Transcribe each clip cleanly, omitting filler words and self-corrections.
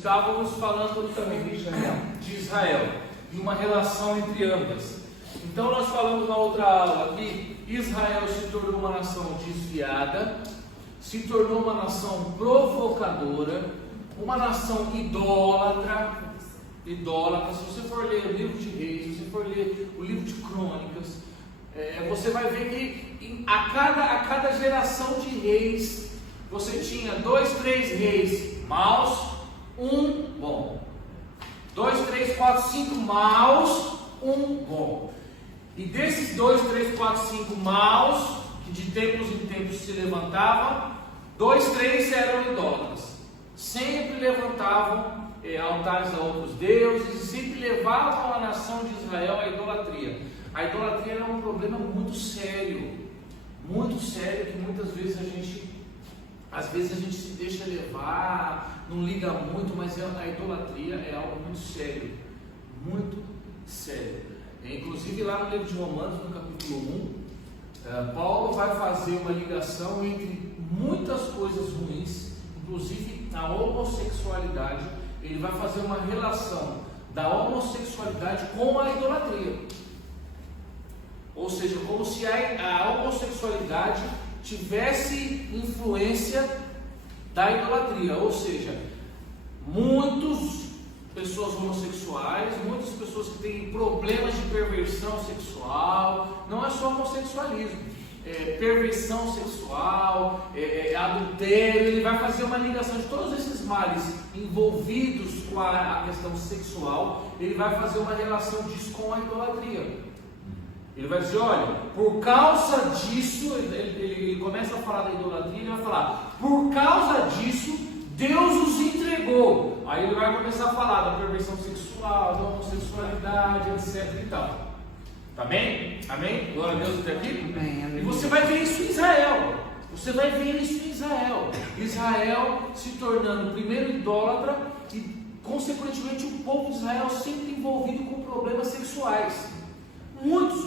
Estávamos falando também de Israel e uma relação entre ambas. Então nós falamos na outra aula que Israel se tornou uma nação desviada, se tornou uma nação provocadora, uma nação idólatra. Se você for ler o livro de Reis, se você for ler o livro de Crônicas, você vai ver que a cada geração de reis, você tinha 2, 3 reis maus, um bom. 2, 3, 4, 5 maus, um bom. E desses 2, 3, 4, 5 maus, que de tempos em tempos se levantavam, 2, 3 eram idólatras. Sempre levantavam altares a outros deuses e sempre levavam a nação de Israel à idolatria. A idolatria é um problema muito sério, que muitas vezes a gente se deixa levar, não liga muito, mas a idolatria é algo muito sério, muito sério. Inclusive lá no livro de Romanos, no capítulo 1, Paulo vai fazer uma ligação entre muitas coisas ruins, inclusive a homossexualidade. Ele vai fazer uma relação da homossexualidade com a idolatria. Ou seja, como se a homossexualidade tivesse influência da idolatria. Ou seja, muitas pessoas homossexuais, muitas pessoas que têm problemas de perversão sexual, não é só homossexualismo, perversão sexual, adultério. Ele vai fazer uma ligação de todos esses males envolvidos com a questão sexual. Ele vai fazer uma relação disso com a idolatria. Ele vai dizer, olha, por causa disso, ele começa a falar da idolatria, ele vai falar, por causa disso, Deus os entregou. Aí ele vai começar a falar da perversão sexual, da homossexualidade, etc e tal. Tá bem? Amém? Glória a Deus até aqui? Amém. E você vai ver isso em Israel. Israel se tornando primeiro idólatra e, consequentemente, o povo de Israel sempre envolvido com problemas sexuais. Muitos,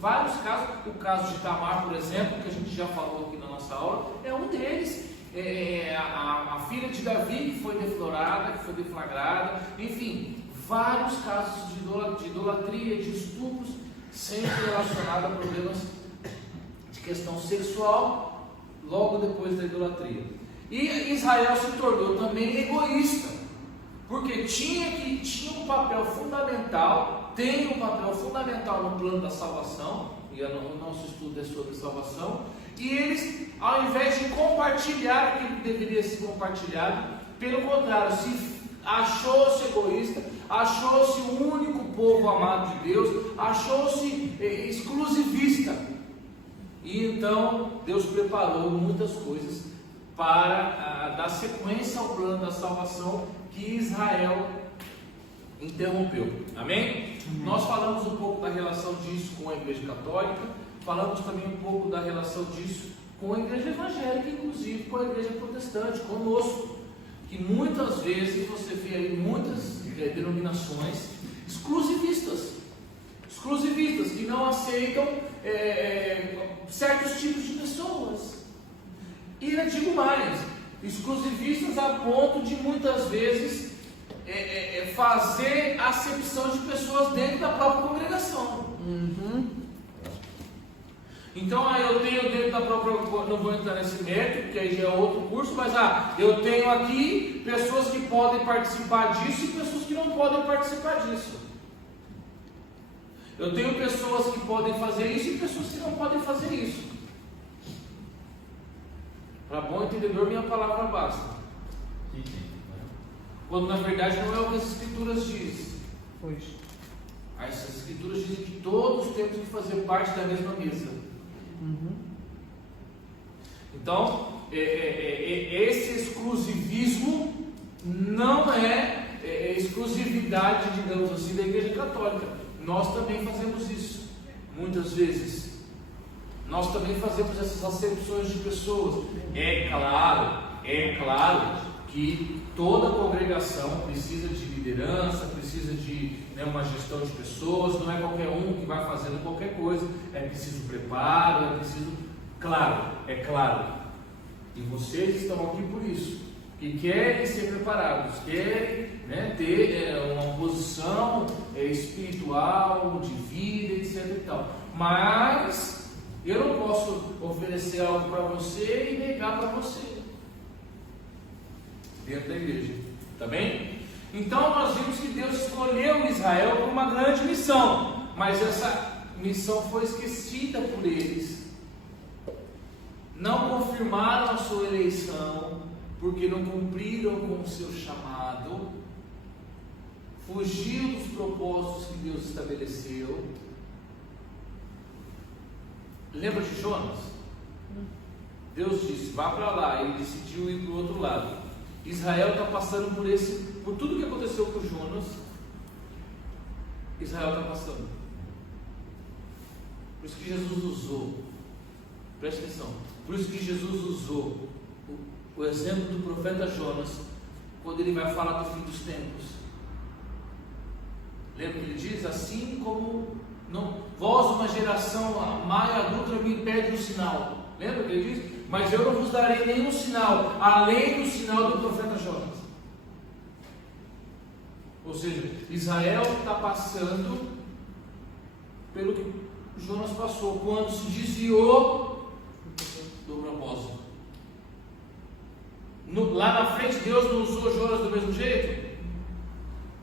vários casos. O caso de Tamar, por exemplo, que a gente já falou aqui na nossa aula, é um deles. A filha de Davi que foi deflorada, que foi deflagrada, enfim, vários casos de idolatria, de estupros, sempre relacionados a problemas de questão sexual, logo depois da idolatria. E Israel se tornou também egoísta, porque tinha um papel fundamental, tem um papel fundamental no plano da salvação, e o nosso estudo é sobre salvação, e eles, ao invés de compartilhar aquilo que deveria ser compartilhado, pelo contrário, achou-se egoísta, achou-se o único povo amado de Deus, achou-se exclusivista. E então Deus preparou muitas coisas para dar sequência ao plano da salvação que Israel interrompeu. Amém? Nós falamos um pouco da relação disso com a Igreja Católica, falamos também um pouco da relação disso com a Igreja Evangélica, inclusive com a Igreja Protestante, conosco, que muitas vezes você vê aí muitas denominações exclusivistas, que não aceitam certos tipos de pessoas. E eu digo mais, exclusivistas a ponto de muitas vezes fazer acepção de pessoas dentro da própria congregação. Então, eu tenho dentro da própria, não vou entrar nesse mérito, porque aí já é outro curso, mas eu tenho aqui pessoas que podem participar disso e pessoas que não podem participar disso. Eu tenho pessoas que podem fazer isso e pessoas que não podem fazer isso. Para bom entendedor, minha palavra basta. Quando na verdade não é o que as Escrituras dizem. Pois. As Escrituras dizem que todos temos que fazer parte da mesma mesa. Então, esse exclusivismo não é exclusividade, digamos assim, da Igreja Católica. Nós também fazemos isso, muitas vezes. Nós também fazemos essas acepções de pessoas. É claro que toda congregação precisa de liderança, precisa de uma gestão de pessoas, não é qualquer um que vai fazendo qualquer coisa, é preciso preparo, é preciso, claro, e vocês estão aqui por isso, que querem ser preparados, querem, né, ter uma posição espiritual, de vida, etc. e tal. Mas eu não posso oferecer algo para você e negar para você dentro da igreja, tá bem? Então nós vimos que Deus escolheu Israel para uma grande missão, mas essa missão foi esquecida por eles. Não confirmaram a sua eleição, porque não cumpriram com o seu chamado, fugiu dos propósitos que Deus estabeleceu. Lembra de Jonas? Deus disse, vá para lá, ele decidiu ir para o outro lado. Israel está passando por tudo que aconteceu com Jonas. Israel está passando. Por isso que Jesus usou, preste atenção, por isso que Jesus usou o exemplo do profeta Jonas, quando ele vai falar do fim dos tempos. Lembra que ele diz, assim como vós, uma geração má e adulta, me pede um sinal. Lembra que ele diz? Mas eu não vos darei nenhum sinal, além do sinal do profeta Jonas. Ou seja, Israel está passando pelo que Jonas passou, quando se desviou do propósito. Lá na frente, Deus não usou Jonas do mesmo jeito,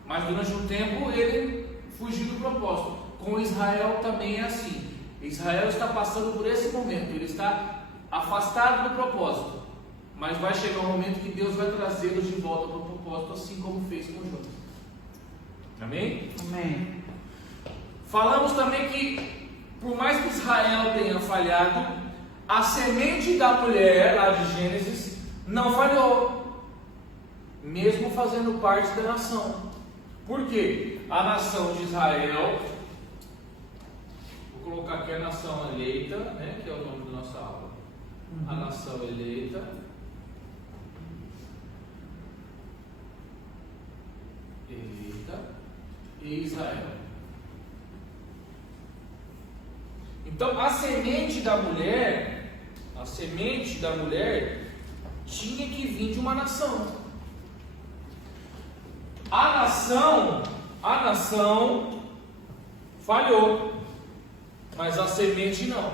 mas durante um tempo ele fugiu do propósito. Com Israel também é assim. Israel está passando por esse momento, ele está afastado do propósito, mas vai chegar um momento que Deus vai trazê-los de volta para o propósito, assim como fez com Jonas. Amém? Amém. Falamos também que, por mais que Israel tenha falhado, a semente da mulher, lá de Gênesis, não falhou, mesmo fazendo parte da nação. Por quê? A nação de Israel, vou colocar aqui a nação eleita, né, que é o nome da nossa aula. A nação eleita, e Israel. Então a semente da mulher tinha que vir de uma nação. A nação falhou, mas a semente não.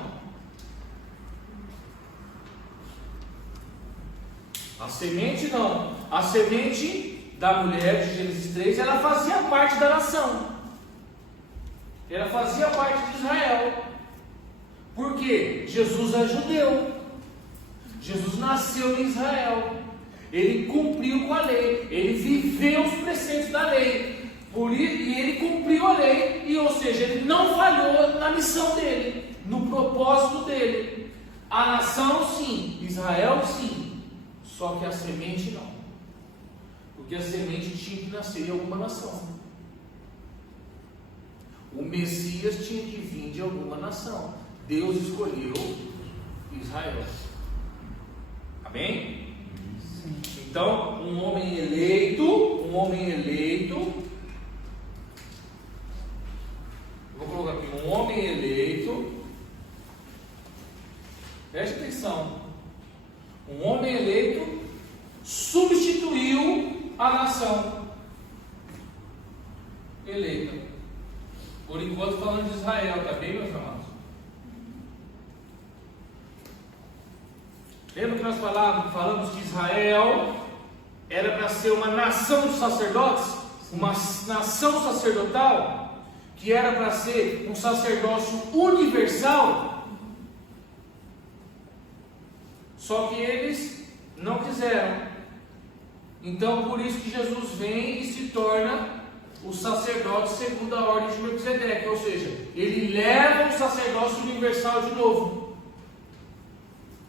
A semente não. A semente da mulher de Gênesis 3, ela fazia parte da nação. Ela fazia parte de Israel. Por quê? Jesus é judeu. Jesus nasceu em Israel. Ele cumpriu com a lei. Ele viveu os preceitos da lei. E ele cumpriu a lei. Ou seja, ele não falhou na missão dele, no propósito dele. A nação sim, Israel sim. Só que a semente não. Porque a semente tinha que nascer em alguma nação. O Messias tinha que vir de alguma nação. Deus escolheu Israel. Amém? Sim. Então, um homem eleito, vou colocar aqui, um homem eleito, preste atenção, um homem eleito substituiu a nação eleita. Por enquanto falando de Israel, tá bem, meus amados? Lembra que nós falamos que Israel era para ser uma nação de sacerdotes? Uma nação sacerdotal? Que era para ser um sacerdócio universal? Só que eles não quiseram. Então por isso que Jesus vem e se torna o sacerdote segundo a ordem de Melquisedeque. Ou seja, ele leva o sacerdócio universal de novo.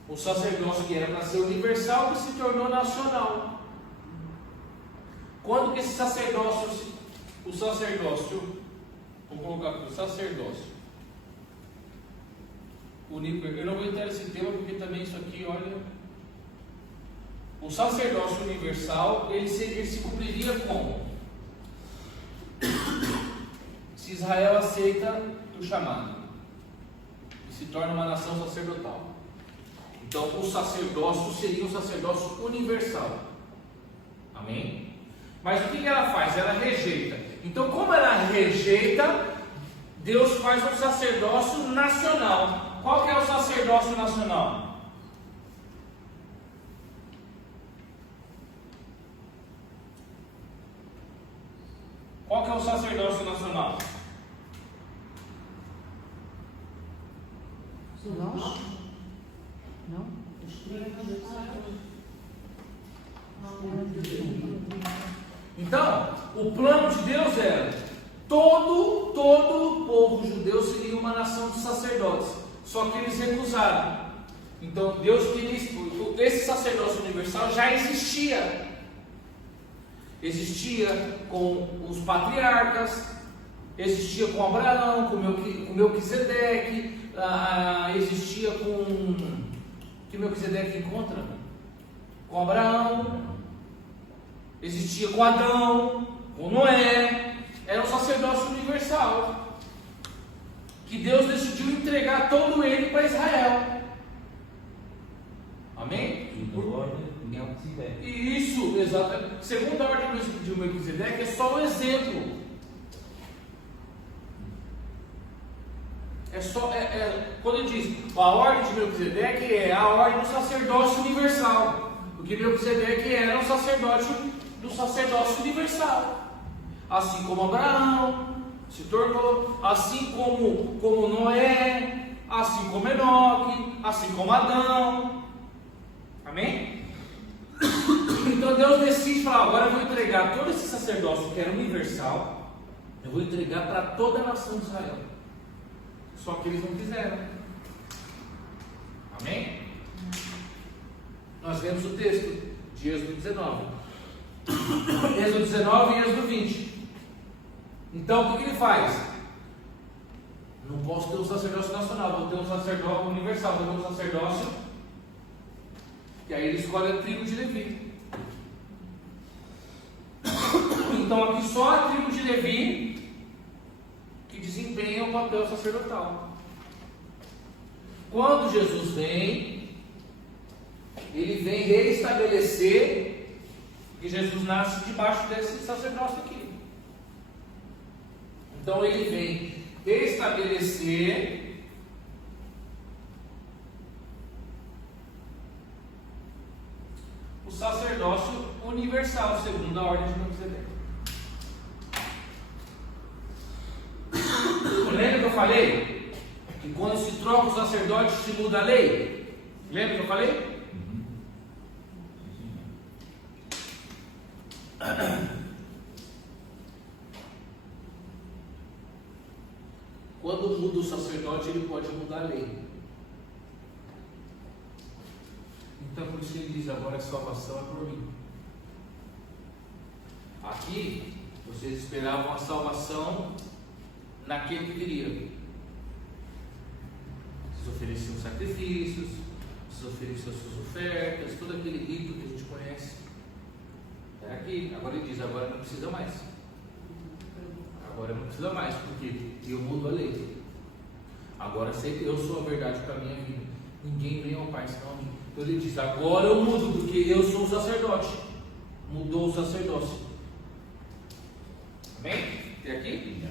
O sacerdócio que era para ser universal, que se tornou nacional. Quando que esse sacerdócio, vou colocar aqui, o sacerdócio, eu não vou entrar nesse tema porque também isso aqui, olha, o sacerdócio universal, ele se cumpriria como? Se Israel aceita o chamado e se torna uma nação sacerdotal. Então o sacerdócio seria um sacerdócio universal. Amém? Mas o que ela faz? Ela rejeita. Então, como ela rejeita, Deus faz um sacerdócio nacional. Qual que é o sacerdócio nacional? Qual que é o sacerdócio nacional? Nós? Não? Então, o plano de Deus era todo o povo judeu seria uma nação de sacerdotes, só que eles recusaram. Então Deus queria, esse sacerdócio universal já existia com os patriarcas, existia com Abraão, com Melquisedeque, existia com que Melquisedeque encontra com Abraão, existia com Adão, com Noé. Era um sacerdócio universal que Deus decidiu entregar todo ele para Israel. Amém? Isso, exatamente. Segunda ordem de Melquisedeque é só um exemplo. Quando ele diz a ordem de Melquisedeque é a ordem do sacerdócio universal, porque Melquisedeque era um sacerdote do sacerdócio universal. Assim como Abraão se tornou, assim como Noé, assim como Enoque, assim como Adão. Amém? Então Deus decide falar: agora eu vou entregar todo esse sacerdócio que era universal, eu vou entregar para toda a nação de Israel. Só que eles não quiseram. Amém? Nós vemos o texto de Êxodo 19. Êxodo 19 e Êxodo 20. Então o que ele faz? Não posso ter um sacerdócio nacional, vou ter um sacerdócio universal, vou ter um sacerdócio. E aí ele escolhe a tribo de Levi. Então aqui só a tribo de Levi que desempenha o papel sacerdotal. Quando Jesus vem, ele vem reestabelecer, e Jesus nasce debaixo desse sacerdócio aqui. Então ele vem restabelecer o sacerdócio universal, segundo a ordem de Melquisedeque. Lembra que eu falei que quando se troca o sacerdote se muda a lei? Lembra que eu falei? Quando muda o sacerdote, ele pode mudar a lei. Então, por isso ele diz: agora a salvação é por mim. Aqui, vocês esperavam a salvação naquele que viria. Vocês ofereciam sacrifícios, vocês ofereciam suas ofertas, todo aquele rito que a gente conhece. É aqui. Agora ele diz: agora não precisa mais. Agora não precisa mais, porque eu mudo a lei. Agora sei que eu sou a verdade para a minha vida. Ninguém vem ao Pai senão a mim. Então ele diz: agora eu mudo, porque eu sou o sacerdote. Mudou o sacerdócio. Amém? Tem aqui?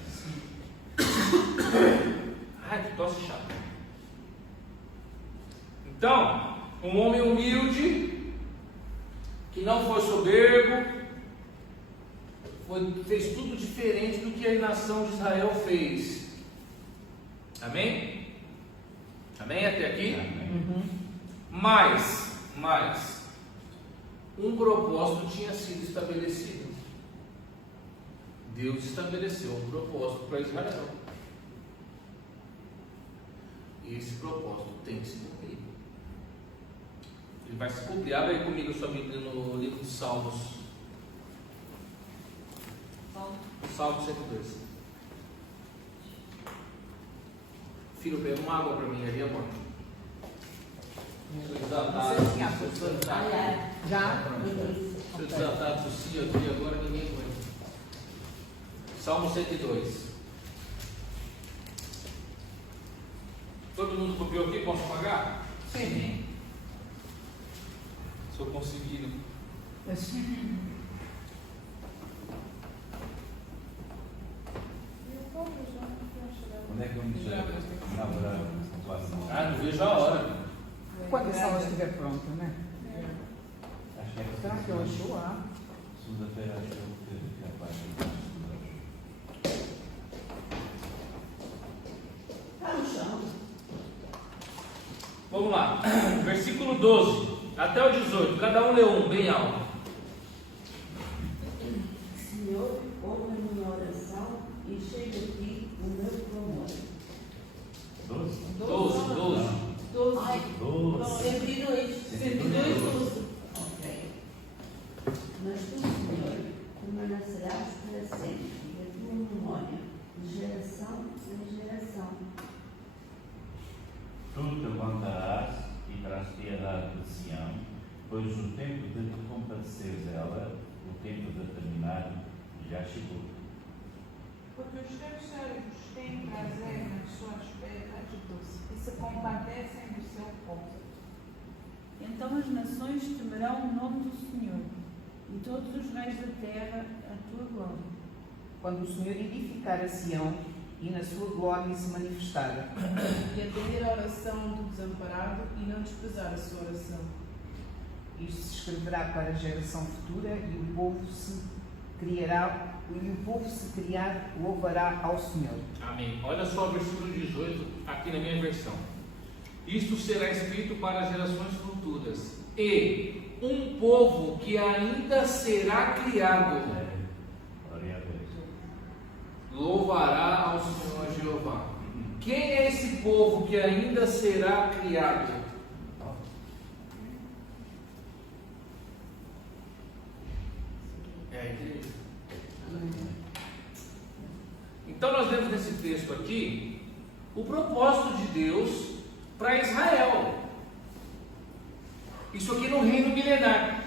Ai, que tosse chata. Então, um homem humilde, que não foi soberbo, fez tudo diferente do que a nação de Israel fez. Amém? Amém até aqui? Uhum. Mas, um propósito tinha sido estabelecido. Deus estabeleceu um propósito para Israel. E esse propósito tem que se cumprir. Ele vai se cumprir. Abre aí comigo sua Bíblia no livro de Salmos. Salmo 102. Filho, pega uma água para mim ali, amor. Estou desatado. Já? Estou desatado, tossi aqui agora, ninguém aguenta. Salmo 102. Todo mundo copiou aqui? Posso pagar? Sim. Se eu conseguir. Vamos lá. Versículo 12 até o 18. Cada um lê um, bem alto. Senhor, ouve a minha oração e chega a ti o meu clamor. 12. Ai, 102. 102. Ok. Mas tu, Senhor, permanecerás para sempre e a tua memória de geração em geração. Tu te levantarás e terás piedade de Sião, pois o tempo de te compadeceres ela, o tempo de terminar, já chegou. Porque os teus servos têm prazer nas suas pedras e se compadecem do seu povo. Então as nações temerão o nome do Senhor, e todos os reis da terra a tua glória. Quando o Senhor edificar a Sião e na sua glória se manifestar. E atender a oração do desamparado e não desprezar a sua oração. Isto se escreverá para a geração futura e o povo se criar, louvará ao Senhor. Amém. Olha só o versículo 18 aqui na minha versão. Isto será escrito para as gerações futuras. E um povo que ainda será criado Glória a Deus. louvará ao Senhor Jeová. Quem é esse povo que ainda será criado? É a igreja. Então nós vemos nesse texto aqui o propósito de Deus para Israel. Isso aqui no reino milenar.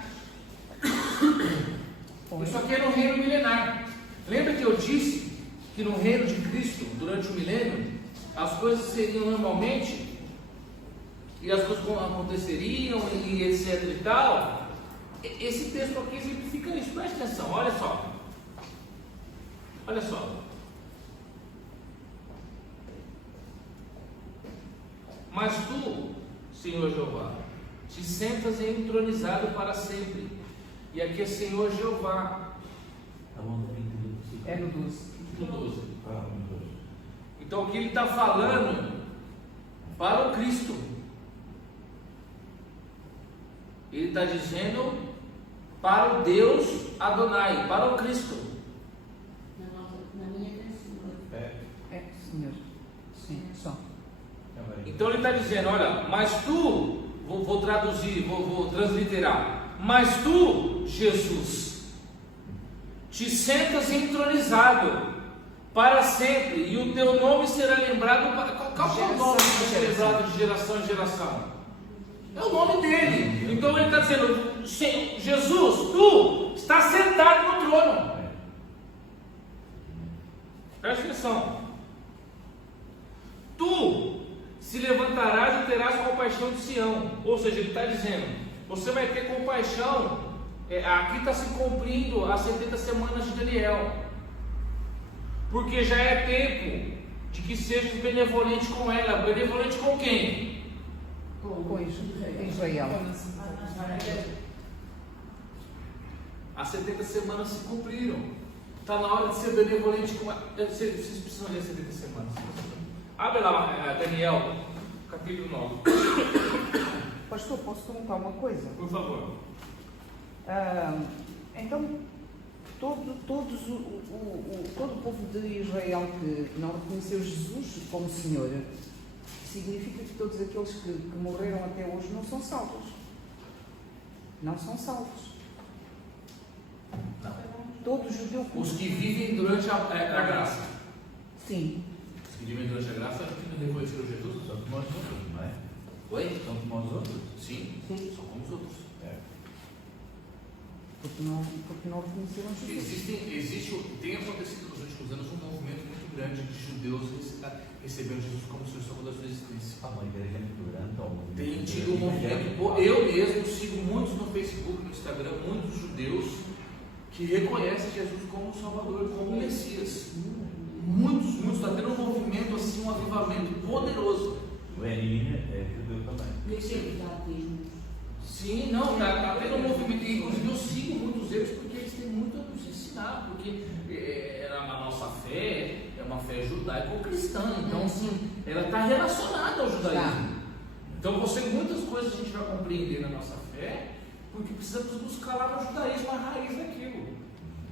Isso aqui é no reino milenar. Lembra que eu disse que no reino de Cristo, durante o milênio, as coisas seriam normalmente, e as coisas aconteceriam, e etc e tal? Esse texto aqui exemplifica isso. Preste atenção, olha só. Olha só. Mas tu, Senhor Jeová, te sentas entronizado para sempre. E aqui é Senhor Jeová. Tá bom, no 22. É no 12. No 12. Ah, no 12. Então aqui ele está falando para o Cristo. Ele está dizendo para o Deus Adonai, para o Cristo. Na minha versão. É, Senhor. Sim, só. Então ele está dizendo, olha, mas tu, vou traduzir, vou transliterar, mas tu, Jesus, te sentas entronizado para sempre, e o teu nome será lembrado, qual é o nome que será lembrado de geração em geração? É o nome dele. Então ele está dizendo, Jesus, tu está sentado no trono. Presta atenção. Tu se levantarás e terás compaixão de Sião. Ou seja, ele está dizendo, você vai ter compaixão. Aqui está se cumprindo as 70 semanas de Daniel, porque já é tempo de que sejas benevolente com ela. Benevolente com quem? Com Israel. As 70 semanas se cumpriram. Está na hora de ser benevolente com ela. Vocês precisam ler 70 semanas. Abre lá, Daniel, capítulo 9. Pastor, posso perguntar uma coisa? Por favor. Então, todo o povo de Israel que não reconheceu Jesus como Senhor, significa que todos aqueles que morreram até hoje não são salvos. Não são salvos. Não. Todo judeu que... Os que vivem durante a graça. Sim. Os que vivem durante a graça que não reconheceram Jesus. São como os outros, não é? Oi? São como os outros. Sim, são como os outros. Porque não reconheceram Jesus. Tem acontecido nos últimos anos um movimento muito grande de judeus recebendo Jesus como seu salvador da sua existência. Uma igreja muito grande. Tem tido um movimento. Eu mesmo sigo muitos no Facebook, no Instagram, muitos judeus que reconhecem Jesus como Salvador, como Messias. Muitos, está tendo um movimento assim, um avivamento poderoso. O Eninha é judeu também. Sim, não, está tendo um movimento. Inclusive eu sigo muitos deles porque eles têm muito a nos ensinar, porque a nossa fé é uma fé judaico-cristã, então assim, ela está relacionada ao judaísmo. Então, muitas coisas a gente vai compreender na nossa fé, porque precisamos buscar lá no judaísmo a raiz daquilo.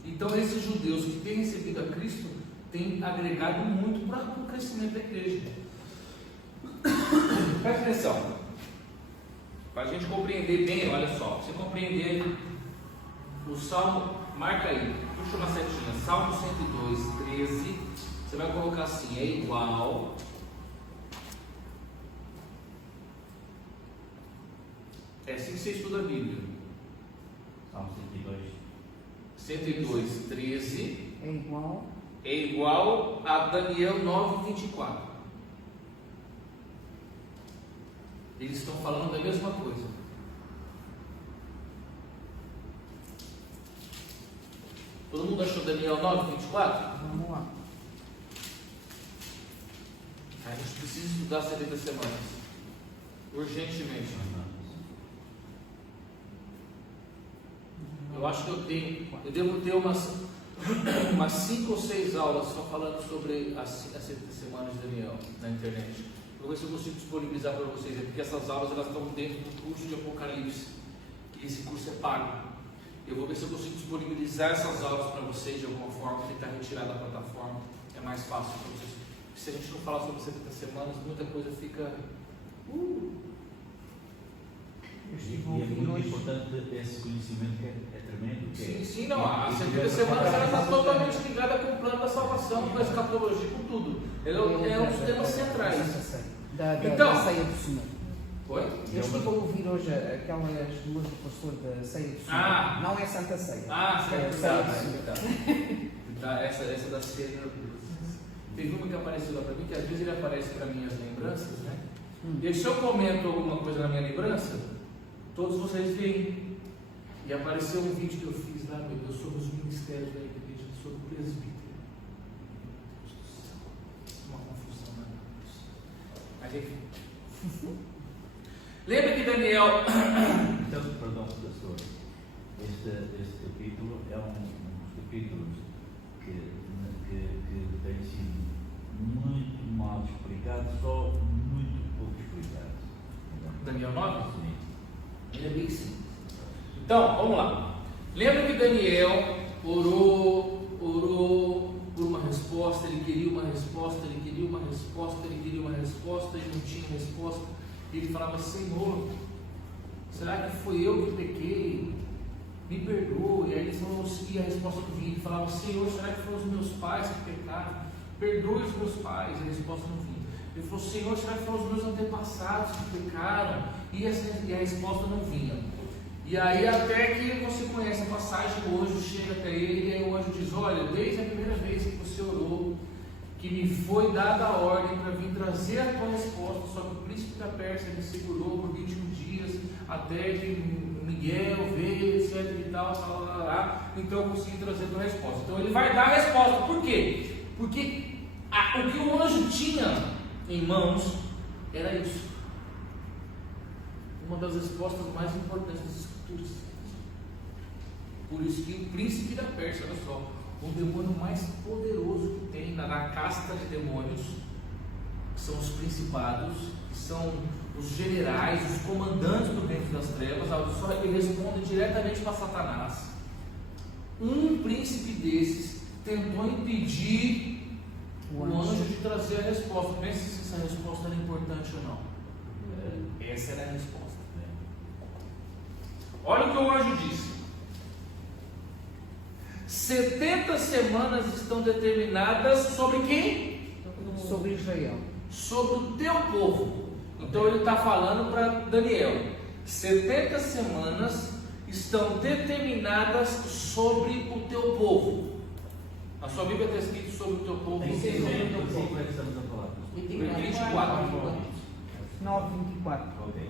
Então, esses judeus que têm recebido a Cristo têm agregado muito para o crescimento da igreja. Presta atenção, para a gente compreender bem, olha só, você compreender o Salmo, marca aí, puxa uma setinha, Salmo 102, 13, você vai colocar assim, é igual. É assim que você estuda a Bíblia. Salmo 102, 13 É igual. é igual a Daniel 9, 24. Eles estão falando da mesma coisa. Todo mundo achou Daniel 9, 24? Vamos lá. A gente precisa estudar 70 semanas. Urgentemente. Eu acho que eu devo ter umas 5 ou 6 aulas só falando sobre as 70 semanas de Daniel na internet. Eu vou ver se eu consigo disponibilizar para vocês, porque essas aulas elas estão dentro do curso de Apocalipse, e esse curso é pago. Eu vou ver se eu consigo disponibilizar essas aulas para vocês de alguma forma, tentar retirar da plataforma, é mais fácil para vocês. Se a gente não falar sobre 70 semanas, muita coisa fica... E é muito importante esse conhecimento que é tremendo. Sim, não. A 70 semanas ela está totalmente ligada com o plano da salvação, com a escatologia, com tudo. Ele é um dos temas centrais. Da ceia do Senhor. Foi? Eu estive a ouvir hoje aquelas duas do pastor da ceia do Senhor. Não é Santa Ceia. É Ceia do Senhor. Essa da ceia. Teve uma que apareceu lá para mim, que às vezes ele aparece para mim as lembranças, né? E se eu comento alguma coisa na minha lembrança, todos vocês veem. E apareceu um vídeo que eu fiz lá, meu Deus, sobre os ministérios da igreja, sobre o presbítero. Uma confusão na cabeça. Mas enfim. Lembra que Daniel. Então, perdão, professor, este capítulo é um dos capítulos que tem sido muito mal explicado, só muito pouco explicado. Daniel 9? Sim. Ainda bem que sim. Então, vamos lá. Lembra que Daniel orou por uma resposta, ele queria uma resposta, ele queria uma resposta, ele queria uma resposta e não tinha resposta. E ele falava: Senhor, será que fui eu que pequei? Me perdoe. E aí ele falou, e a resposta do vinha, ele falava: Senhor, será que foram os meus pais que pecaram? Perdoe os meus pais. E a resposta não vinha. Ele falou: Senhor, será que foram os meus antepassados que pecaram? E a resposta não vinha. E aí até que você conhece a passagem, o anjo chega até ele, e aí o anjo diz: olha, desde a primeira vez que você orou, que me foi dada a ordem para vir trazer a tua resposta, só que o príncipe da Pérsia me segurou por 21 dias, até que Miguel veio, etc e tal, então eu consegui trazer a tua resposta. Então ele vai dar a resposta. Por quê? Porque o que o anjo tinha em mãos era isso. Uma das respostas mais importantes das Escrituras. Por isso que o príncipe da Pérsia, olha só, o demônio mais poderoso que tem na casta de demônios, que são os principados, que são os generais, os comandantes do reino das trevas, só ele responde diretamente para Satanás. Um príncipe desses tentou impedir o anjo de trazer a resposta. Pense se essa resposta era importante ou não. Essa era a resposta. Olha o que o anjo disse: 70 semanas estão determinadas sobre quem? Sobre Israel. Sobre o teu povo. Então ele está falando para Daniel: 70 semanas estão determinadas sobre o teu povo. A sua Bíblia está escrito sobre o teu povo. Em que versículo é que estamos a falar? 24. 9:24. Ok.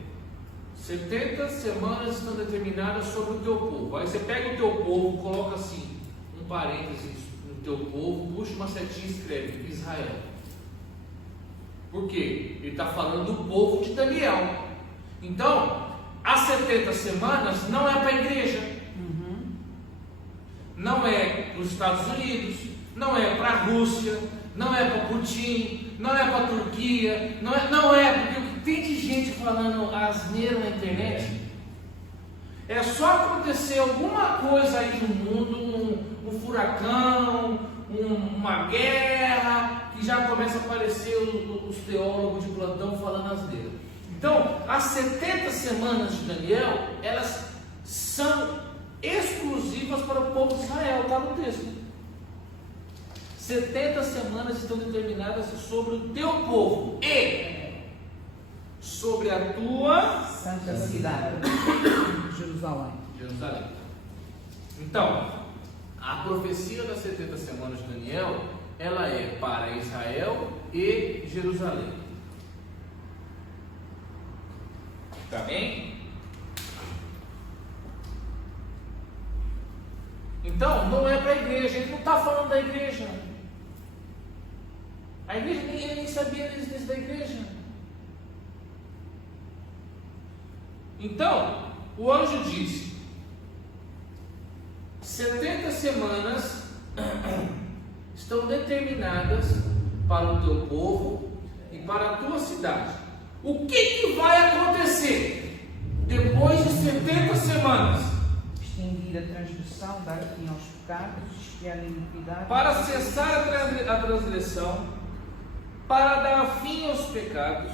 70 semanas estão determinadas sobre o teu povo. Aí você pega o teu povo, coloca assim, um parênteses no teu povo, puxa uma setinha e escreve Israel. Por quê? Ele está falando do povo de Daniel. Então, as 70 semanas não é para a igreja. Não é para os Estados Unidos, não é para a Rússia, não é para Putin, não é para a Turquia, não é porque tem de gente falando asneira na internet. É só acontecer alguma coisa aí no mundo, um furacão, uma guerra, que já começa a aparecer os teólogos de plantão falando asneira. Então, as 70 semanas de Daniel, elas são exclusivas para o povo de Israel, está no texto. 70 semanas estão determinadas sobre o teu povo e sobre a tua Santa cidade, Jerusalém. Jerusalém. Então, a profecia das 70 semanas de Daniel, ela é para Israel e Jerusalém. Tá bem? Então, não é para a igreja, ele não está falando da igreja. A igreja, ele nem sabia da existência da igreja. Então, o anjo disse: 70 semanas estão determinadas para o teu povo e para a tua cidade. O que vai acontecer depois de 70 semanas? Extinguir a transgressão, dar fim aos pecados, expiar a iniquidade. Para cessar a transgressão, para dar fim aos pecados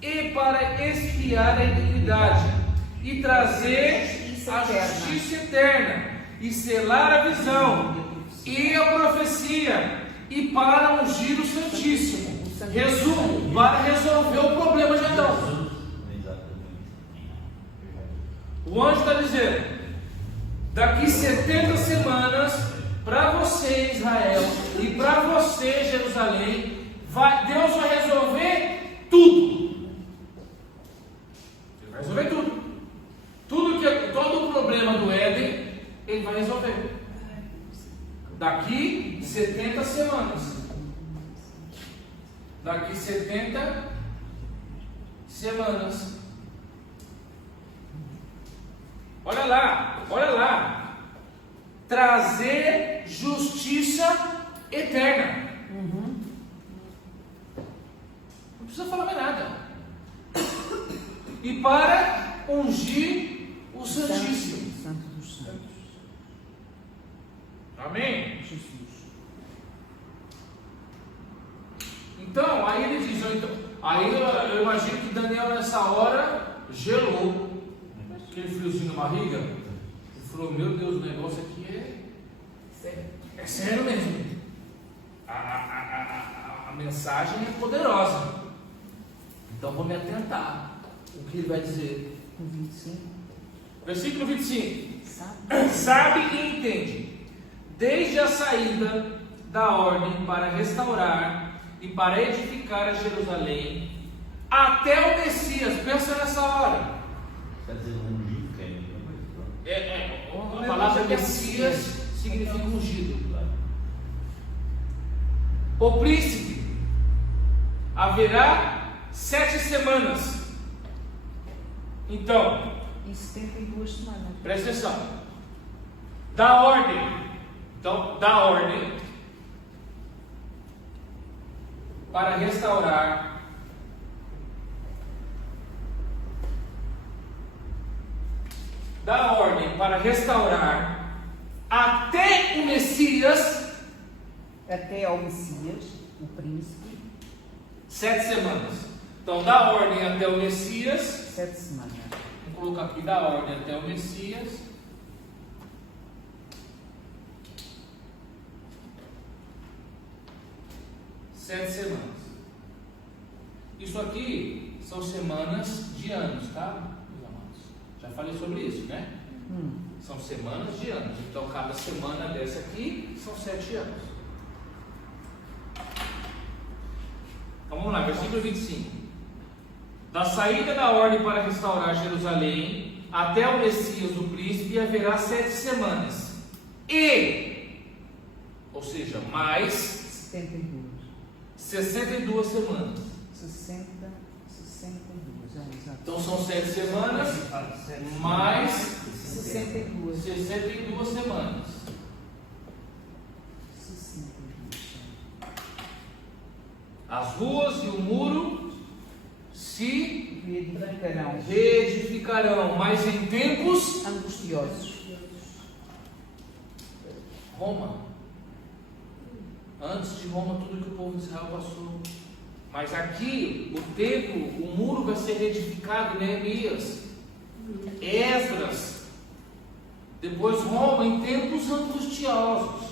e para expiar a iniquidade e trazer a justiça eterna e selar a visão e a profecia e para ungir o Santíssimo. Resumo, para resolver o problema de Adão. O anjo está dizendo: daqui 70 semanas, para você, Israel, e para você, Jerusalém, Deus vai resolver tudo. Ele vai resolver tudo. Todo o problema do Éden, Ele vai resolver. Daqui 70 semanas. Daqui 70 semanas. Olha lá. Trazer justiça eterna. Não precisa falar mais nada. E para ungir o Santíssimo. Santo dos Santos. Amém? Jesus. Então, aí ele diz, aí eu imagino que Daniel nessa hora gelou. Aquele friozinho na barriga. Ele falou: meu Deus, o negócio aqui é sério mesmo. A mensagem é poderosa. Então vou me atentar. O que ele vai dizer? No 25. Versículo 25. Sabe? Sabe e entende, desde a saída da ordem para restaurar e para edificar a Jerusalém, até o Messias. Pensa nessa hora. Está dizendo ungido, que é a mesma coisa. A palavra Messias significa ungido. O príncipe haverá 7 semanas. Então, E 72 semanas. presta atenção. Da ordem. Então, da ordem para restaurar até o Messias, Até ao Messias, o príncipe, 7 semanas. Então, da ordem até o Messias, 7 semanas. vou colocar aqui da ordem até o Messias, 7 semanas. Isso aqui são semanas de anos, tá, meus amados? Já falei sobre isso, né? São semanas de anos. Então, cada semana dessa aqui são 7 anos. Então, vamos lá, versículo 25. Da saída da ordem para restaurar Jerusalém até o Messias, o príncipe, haverá 7 semanas. Ou seja, mais 62 semanas. 62, exato. Então são 7 semanas, mais 62. 62 semanas. 62. As ruas e o muro se reedificarão reedificarão, mas em tempos angustiosos. Roma. Antes de Roma, tudo que o povo de Israel passou. Mas aqui, o templo, o muro vai ser reedificado, Neemias, Esdras. Depois Roma, em tempos angustiosos.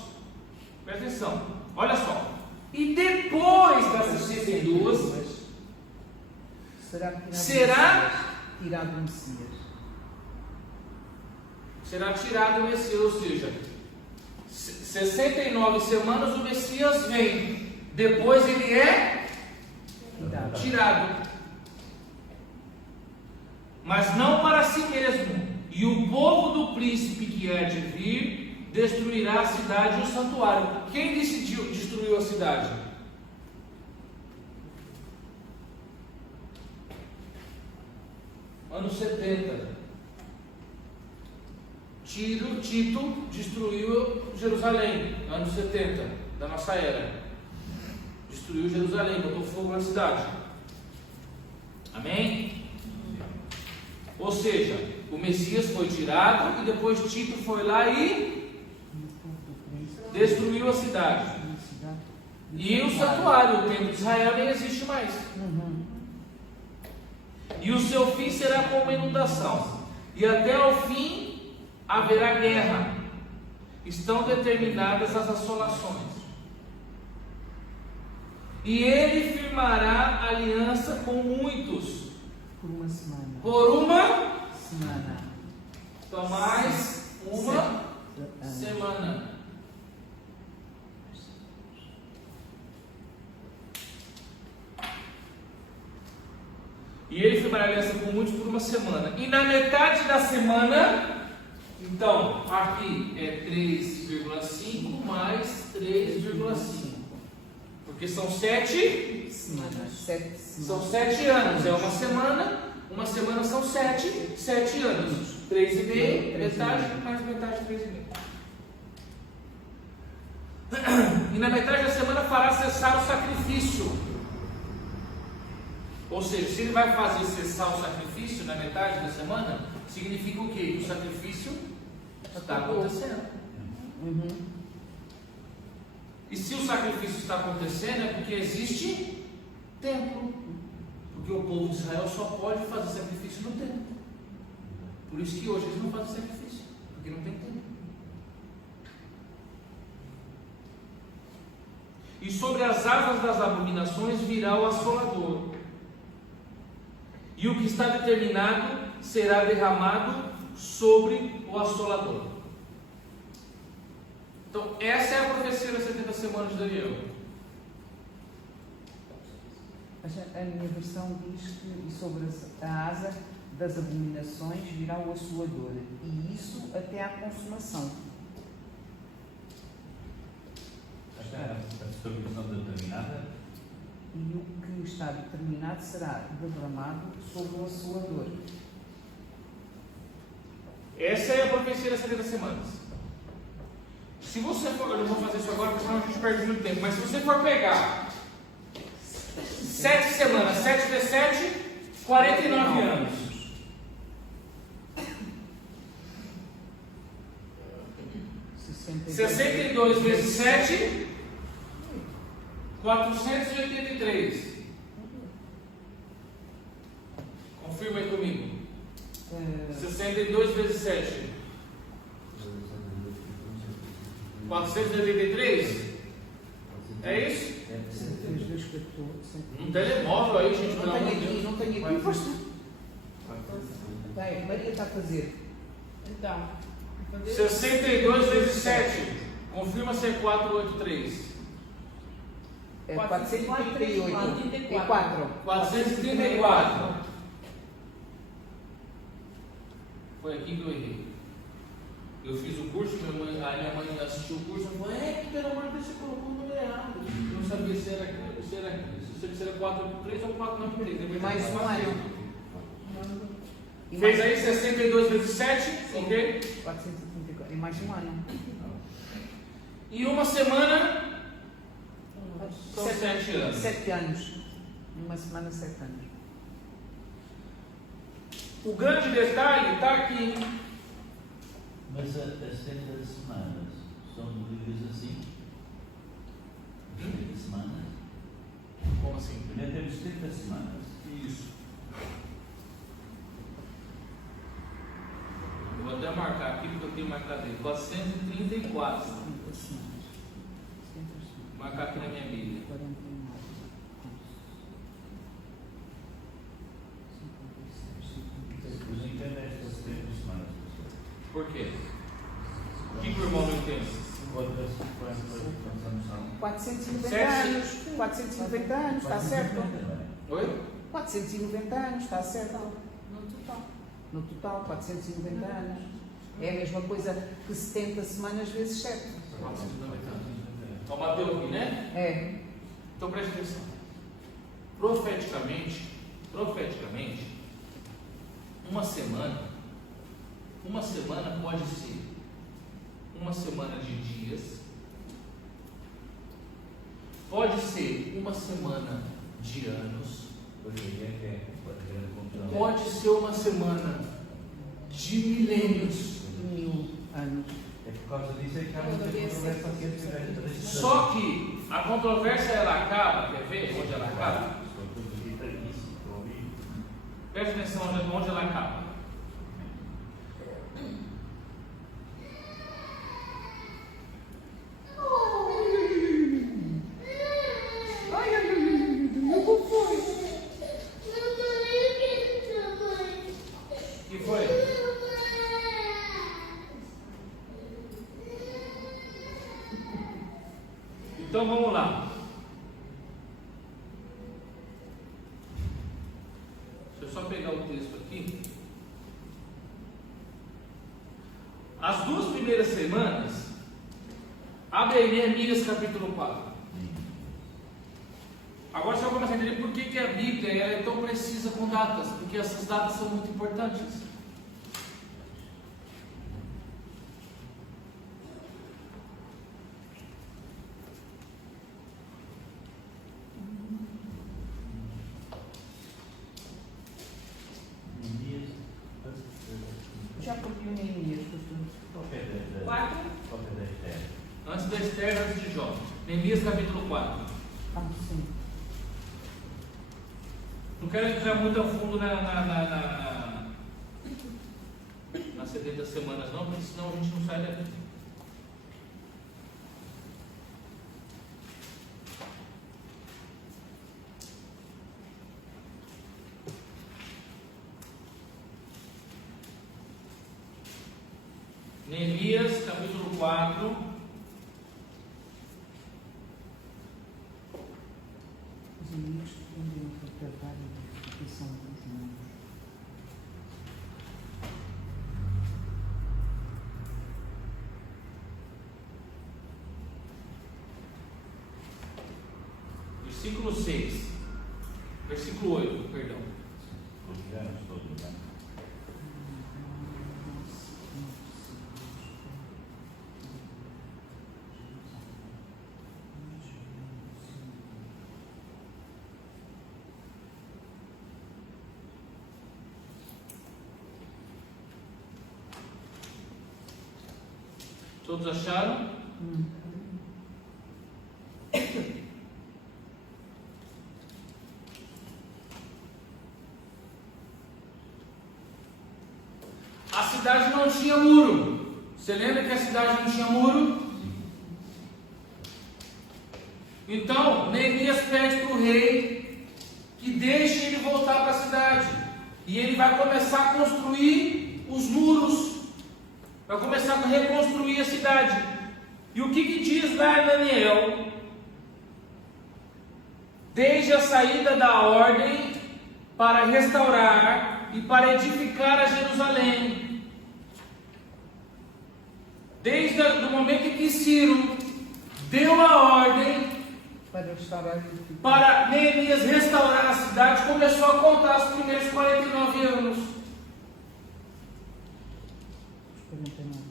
Presta atenção, olha só. E depois das 62, será tirado o Messias. será tirado o Messias, ou seja, 69 semanas o Messias vem, depois ele é tirado, mas não para si mesmo. E o povo do príncipe que há de vir destruirá a cidade e o santuário. Quem destruiu a cidade? Anos 70. Tito destruiu Jerusalém, anos 70 da nossa era. Destruiu Jerusalém, botou fogo na cidade. Amém? Ou seja, o Messias foi tirado e depois Tito foi lá e destruiu a cidade. E o santuário, o templo de Israel, nem existe mais. E o seu fim será como inundação. E até ao fim haverá guerra. Estão determinadas as assolações. E ele firmará aliança com muitos. Por uma semana. Por uma semana. Então, mais uma semana. E ele firmará aliança com muitos por uma semana. E na metade da semana, então, aqui é 3,5 mais 3,5. Porque são 7 semanas. São 7 anos. É uma semana são 7 anos. 3,5, metade mais metade, 3,5. E na metade da semana fará cessar o sacrifício. Ou seja, se ele vai fazer cessar o sacrifício na metade da semana, significa o quê? Que o sacrifício está acontecendo. E se o sacrifício está acontecendo é porque existe templo. Porque o povo de Israel só pode fazer sacrifício no templo. Por isso que hoje eles não fazem sacrifício, porque não tem templo. E sobre as asas das abominações virá o assolador. E o que está determinado será derramado sobre o assolador. Então, essa é a profecia das 70 semanas de Daniel. A minha versão diz que e sobre a asa das abominações virá o assolador, e isso até à consumação. Esta é a distribuição determinada. E o que está determinado será derramado sobre o assolador. Essa é a profecia das 70 semanas. Se você for, eu não vou fazer isso agora, porque senão a gente perde muito tempo, mas se você for pegar 7 semanas, 7 vezes 7, 49 anos. Sessenta 62 vezes 7, 483. Confirma aí comigo. 62 vezes 7. 483? É isso? Um telemóvel aí, gente, pelo amor de Deus. Não tenho aqui, pastor. Tem, Maria está a fazer. Então, 62 vezes 7. Confirma se é 483. É 438. E 4. 434. Foi aqui que eu errei. Eu fiz o curso, a minha mãe assistiu o curso e falou: que pelo amor de Deus, você colocou o número errado. Eu não sabia se era aquilo ou se era aquilo. Se era 483 ou 493. Mais um ano. Fez aí 62 vezes 7, ok? 434. E mais um ano. E uma semana são 7 anos. 7 anos. Uma semana, 7 anos. O grande detalhe está aqui. Mas as 70 semanas são medidas assim? 70 semanas? Como assim? Primeiro temos 70 semanas. Isso. Eu vou até marcar aqui porque eu tenho marcado aí. 434. 70 semanas. Vou marcar aqui na minha Bíblia. 49. Mas entenda estas 70 semanas, professor. Por quê? O que o irmão não entende? Quantos anos são? 490 Sete. anos. 490 anos, está certo? Oi? 490 anos, está certo? No total. No total, 490 anos. É a mesma coisa que 70 semanas vezes 7. 490 anos. Então bateu aqui, né? É. Então preste atenção. Profeticamente, uma semana pode ser uma semana de dias, pode ser uma semana de anos, pode ser uma semana de milênios. 1000 anos. É por causa disso que há muita controvérsia aqui entre as Só que a controvérsia ela acaba, quer ver onde ela acaba? Preste atenção onde ela acaba. O que foi? Então vamos lá. Deixa eu só pegar o texto aqui. As 2 primeiras semanas, abre aí Neemias capítulo 4. Agora você vai começar a entender por que a Bíblia ela é tão precisa com datas, porque essas datas são muito importantes. Já perdi o Neemias, pastor. 4. Antes da Esther, antes de Jó. Neemias capítulo 4. Ah, sim. Não quero entrar muito a fundo nas 70 semanas não, porque senão a gente não sai daqui. Neemias capítulo 4. Os inimigos pretendem tratar a identificação dos mundos. Versículo 6. Versículo 8, perdão. Todos acharam? A cidade não tinha muro. Você lembra que a cidade não tinha muro? Então, Neemias pede para o rei que deixe ele voltar para a cidade. E ele vai começar a construir os muros. Vai começar a reconstruir a cidade. E o que diz lá em Daniel? Desde a saída da ordem para restaurar e para edificar a Jerusalém. Desde o momento em que Ciro deu a ordem Para restaurar para Neemias restaurar a cidade, começou a contar os primeiros 49 anos. 49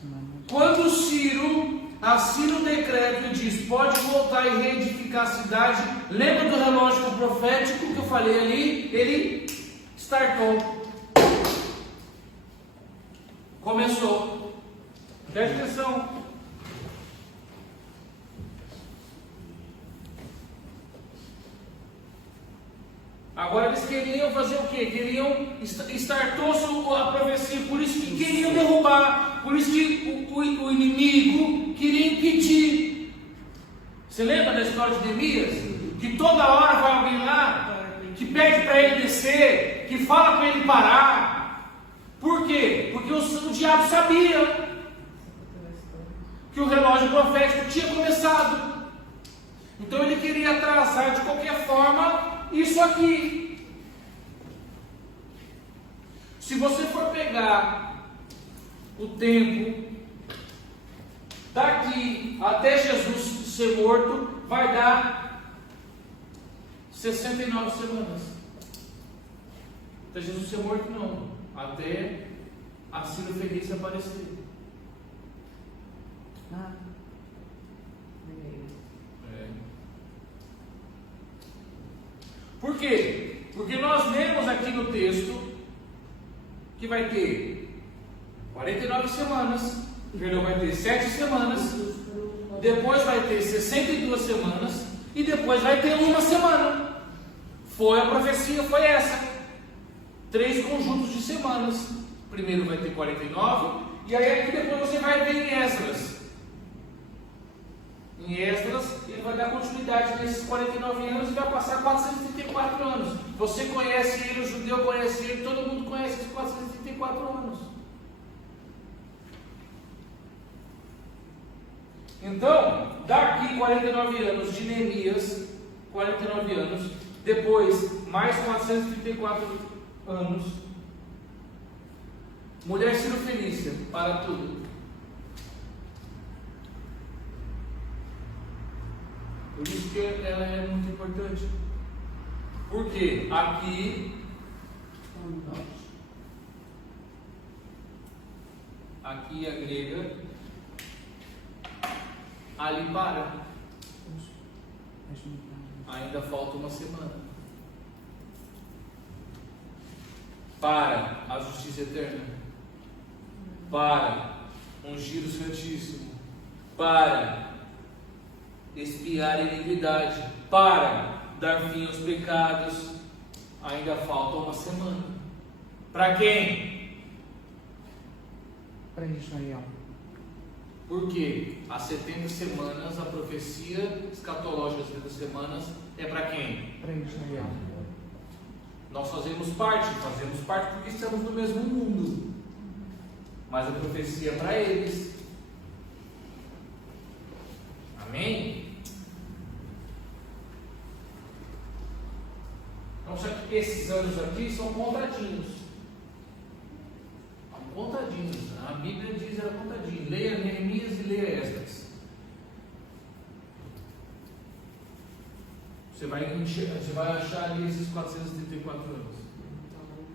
semanas. Quando Ciro assina o decreto e diz, pode voltar e reedificar a cidade, lembra do relógio profético que eu falei ali? Ele Startou. Começou. Preste atenção. Agora eles queriam fazer o quê? Queriam startou a profecia, por isso que queriam derrubar, por isso que o inimigo queria impedir. Você lembra da história de Neemias? Que toda hora vai alguém lá, que pede para ele descer, que fala para ele parar. Por quê? Porque o diabo sabia que o relógio profético tinha começado. Então ele queria atrasar de qualquer forma isso aqui. Se você for pegar o tempo daqui até Jesus ser morto, vai dar 69 semanas. Até Jesus ser morto, não. Até a Ciro Fenícia aparecer. Por quê? Porque nós lemos aqui no texto que vai ter 49 semanas, perdão, vai ter 7 semanas, depois vai ter 62 semanas e depois vai ter uma semana. Foi a profecia, foi essa. 3 conjuntos de semanas. Primeiro vai ter 49 e aí aqui depois você vai ver em Esdras. Em Esdras, ele vai dar continuidade nesses 49 anos e vai passar 434 anos. Você conhece ele, o judeu conhece ele, todo mundo conhece esses 434 anos. Então, daqui 49 anos de Neemias, 49 anos, depois mais 434 anos, mulher Cirofenícia, para tudo. Por isso que ela é muito importante. Porque aqui a grega, ali para. Ainda falta uma semana. Para a justiça eterna. Para ungir o Santíssimo. Para expiar a iniquidade, para dar fim aos pecados, ainda falta uma semana. Para quem? Para Israel. Por quê? As 70 semanas, a profecia escatológica das 70 semanas é para quem? Para Israel. Nós fazemos parte porque estamos no mesmo mundo, mas a profecia é para eles. Amém? Então, só que esses anos aqui são contadinhos. Contadinhos. A Bíblia diz era contadinho. Leia Neemias e leia Esdras. Você vai achar ali esses 434 anos.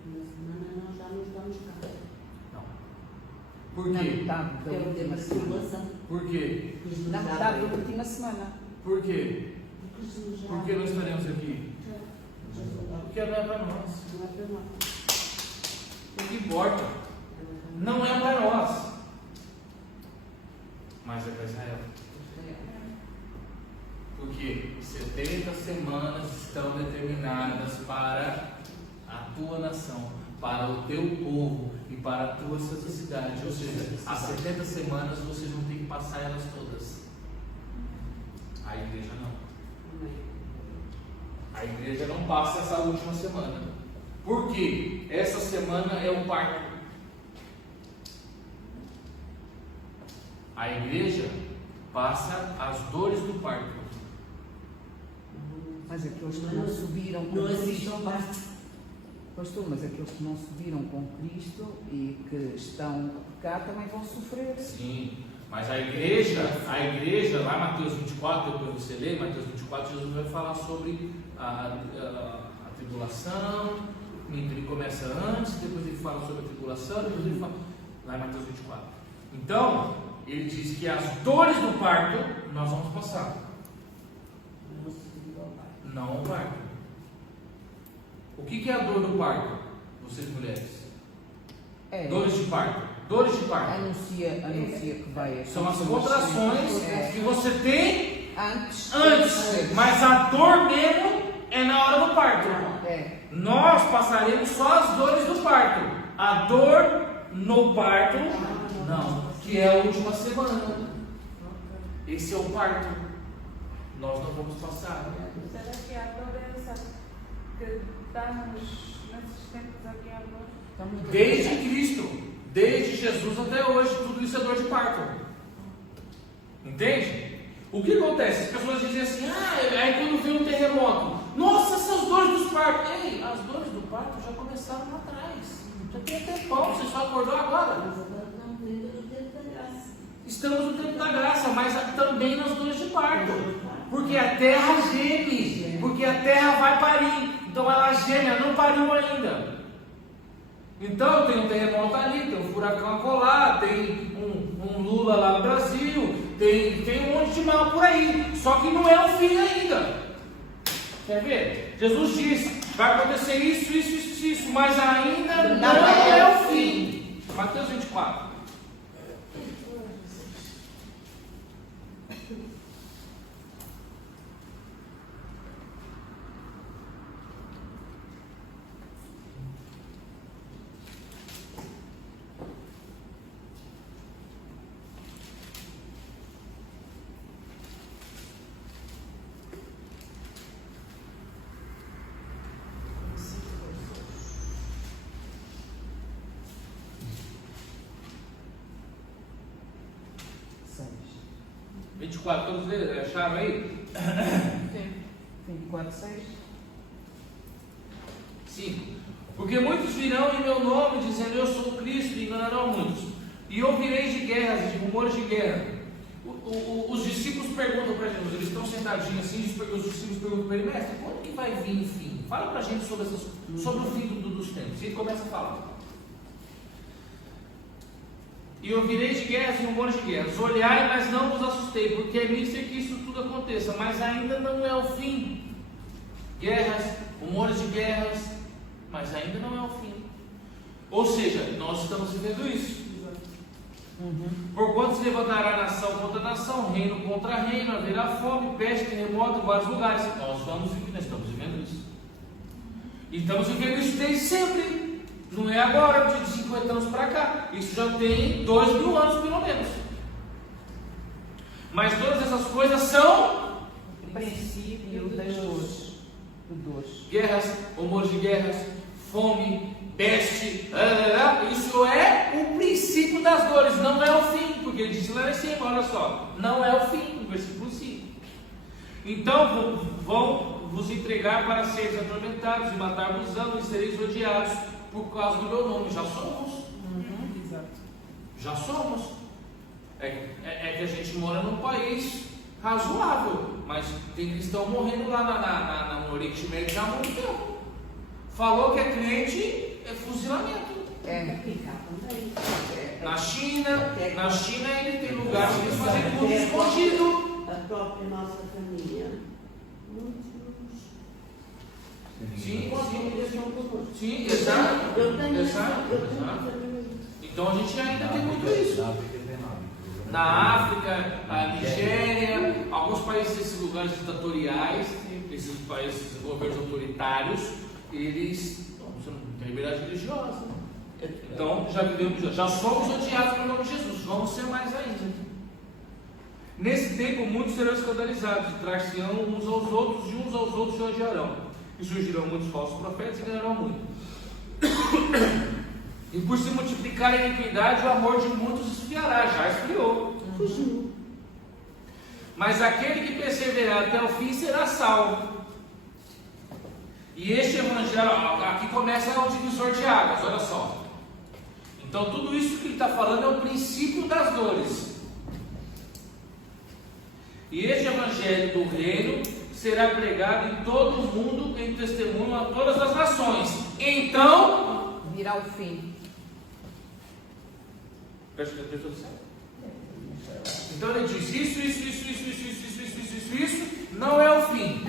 Na semana nós já não estamos cá. Não. Por Na quê? metade da É o tempo última de semana. tribulação. Por quê? Na metade da última semana. Por quê? Porque Jesus já. Por que nós estaremos aqui? Jesus Porque não é para nós. não é para nós. O que importa não é para nós, mas é para Israel. Porque 70 semanas estão determinadas para a tua nação, para o teu povo e para a tua cidade. Ou seja, as 70 semanas vocês vão ter que passar elas todas. A igreja não. A igreja não passa essa última semana. Por quê? Essa semana é o parto. A igreja passa as dores do parto. Mas aqueles que não subiram com Não Cristo, assistam parte. pastor, mas aqueles que não subiram com Cristo e que estão a pecar também vão sofrer. Sim, mas a igreja, lá em Mateus 24, depois você lê, Mateus 24, Jesus vai falar sobre a tribulação. Ele começa antes, depois ele fala sobre a tribulação, depois ele fala lá em Mateus 24. Então, ele diz que as dores do parto nós vamos passar. Não o parto. O que é a dor do parto? vocês mulheres? É. Dores de parto. Dores de parto. Anuncia que vai. São as contrações que você tem antes. mas a dor mesmo é na hora do parto. É. Nós passaremos só as dores do parto. A dor no parto, não, que é a última semana. Esse é o parto. Nós não vamos passar. Será que a dor é essa que estamos nesses tempos aqui agora? Desde Cristo, desde Jesus até hoje, tudo isso é dor de parto. Entende? O que acontece? As pessoas dizem assim, aí quando vem um terremoto, nossa, essas dores dos partos. Ei, as dores do parto já começaram lá atrás. Já tem tempão, você só acordou agora. Mas agora estamos dentro do tempo da graça. Estamos no tempo da graça, mas também nas dores de parto. Porque a terra geme, porque a terra vai parir. Então ela geme, ela não pariu ainda. Então tem um terremoto ali, tem um furacão acolá, tem um Lula lá no Brasil, tem um monte de mal por aí. Só que não é o fim ainda. Quer ver? Jesus diz, vai acontecer isso, mas ainda não é o fim. Mateus 24. Seis. 24, todos eles acharam aí? Sim. 24, 6. Sim. Porque muitos virão em meu nome, dizendo eu sou o Cristo, e enganarão muitos. E ouvireis de guerras e de rumores de guerra. Os discípulos perguntam para Jesus, eles estão sentadinhos assim, os discípulos perguntam para ele, mestre, quando que vai vir o fim? Fala para a gente sobre o fim dos tempos. E ele começa a falar. E ouvireis de guerras e rumores de guerras. Olhai, mas não vos assustei, porque é mister que isso tudo aconteça, mas ainda não é o fim. Guerras, rumores de guerras, mas ainda não é o fim. Ou seja, nós estamos vivendo isso. Porquanto se levantará nação contra nação, reino contra reino, haverá fome, peste, terremoto em vários lugares. Nós estamos vivendo isso. E estamos vivendo isso desde sempre. Não é agora, de 50 anos para cá. Isso já tem 2.000 anos pelo menos. Mas todas essas coisas são O princípio das dores. guerras, rumores de guerras, fome, peste. Isso é o princípio das dores, não é o fim. Porque ele disse lá em cima, olha só, não é o fim, no versículo 5. Então vão vos entregar para seres atormentados e matar-vos-ão e sereis odiados por causa do meu nome. Já somos. Exato. Já somos. É que a gente mora num país razoável, mas tem cristão morrendo lá no Oriente Médio há muito tempo. Falou que é crente, é fuzilamento. Na China ele tem lugares que eles fazem culto escondido. A própria nossa família. Muitos. Sim, exato. Eu tenho Exato. família. Então a gente ainda tem muito isso. Na África, a Nigéria, alguns países, esses lugares ditatoriais, esses países, governos autoritários, eles não têm liberdade religiosa. Então já somos odiados pelo nome de Jesus, vamos ser mais ainda. Nesse tempo muitos serão escandalizados, e trar-se-ão uns aos outros, e uns aos outros se odiarão. E surgirão muitos falsos profetas e ganharão muito. E por se multiplicar a iniquidade, o amor de muitos esfriará, já esfriou. Mas aquele que perseverar até o fim será salvo. E este evangelho, aqui começa o divisor de águas, olha só. Então tudo isso que ele está falando é o princípio das dores. E este evangelho do reino será pregado em todo o mundo em testemunho a todas as nações. Então virá o fim. Então ele diz isso não é o fim.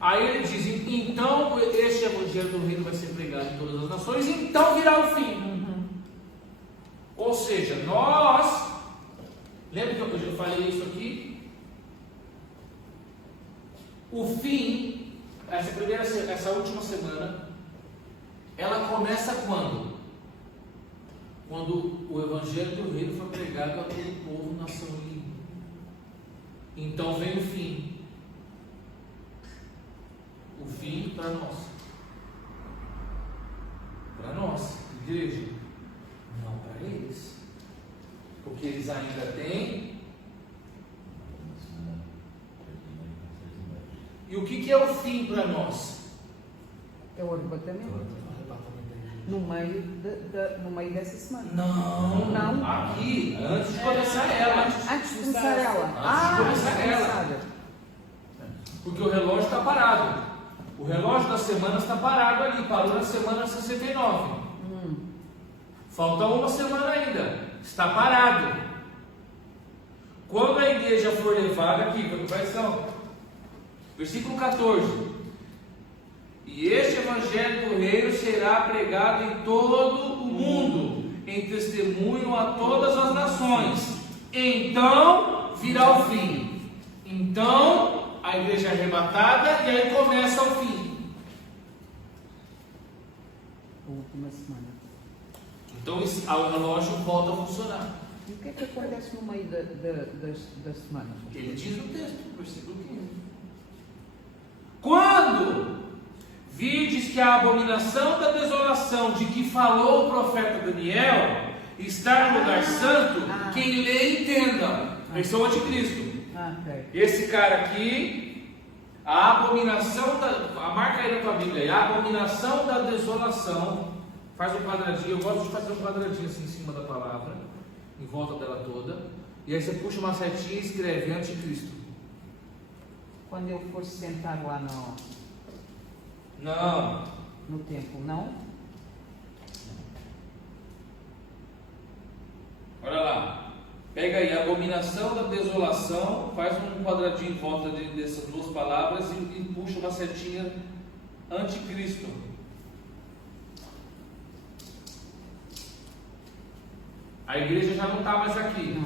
Aí ele diz, então este evangelho evangelho do reino vai ser pregado em todas as nações, então virá o fim. Ou seja, nós, lembra que eu já falei isso aqui? O fim, essa última semana, ela começa quando? Quando o evangelho do reino foi pregado a todo o povo, nação e língua. Então vem o fim. O fim para nós. Para nós, igreja. Não para eles. Porque eles ainda têm. E o que é o fim para nós? É o arrebatamento. No meio dessa semana. Não. Aqui, antes de começar ela. Antes de começar ela. Antes de começar ela. Porque o relógio está parado. O relógio da semana está parado ali. Parou na semana 69. Falta uma semana ainda. Está parado. Quando a igreja for levada aqui, quais são? Versículo 14. E este evangelho do reino será pregado em todo o mundo, em testemunho a todas as nações. Então virá o fim. Então a igreja é arrebatada e aí começa o fim. A última semana. Então o relógio volta a funcionar. E o que é que acontece no meio da semana? Ele diz no texto, versículo 15. Quando vides que a abominação da desolação de que falou o profeta Daniel está no lugar santo, quem lê entenda. Esse é o anticristo. Okay. Esse cara aqui, a abominação a marca aí na tua Bíblia, a abominação da desolação. Faz um quadradinho, eu gosto de fazer um quadradinho assim em cima da palavra, em volta dela toda, e aí você puxa uma setinha e escreve anticristo. Quando eu for sentar lá no templo, não? Olha lá, pega aí, abominação da desolação, faz um quadradinho em volta dessas duas palavras e puxa uma setinha anticristo. A igreja já não está mais aqui. Não.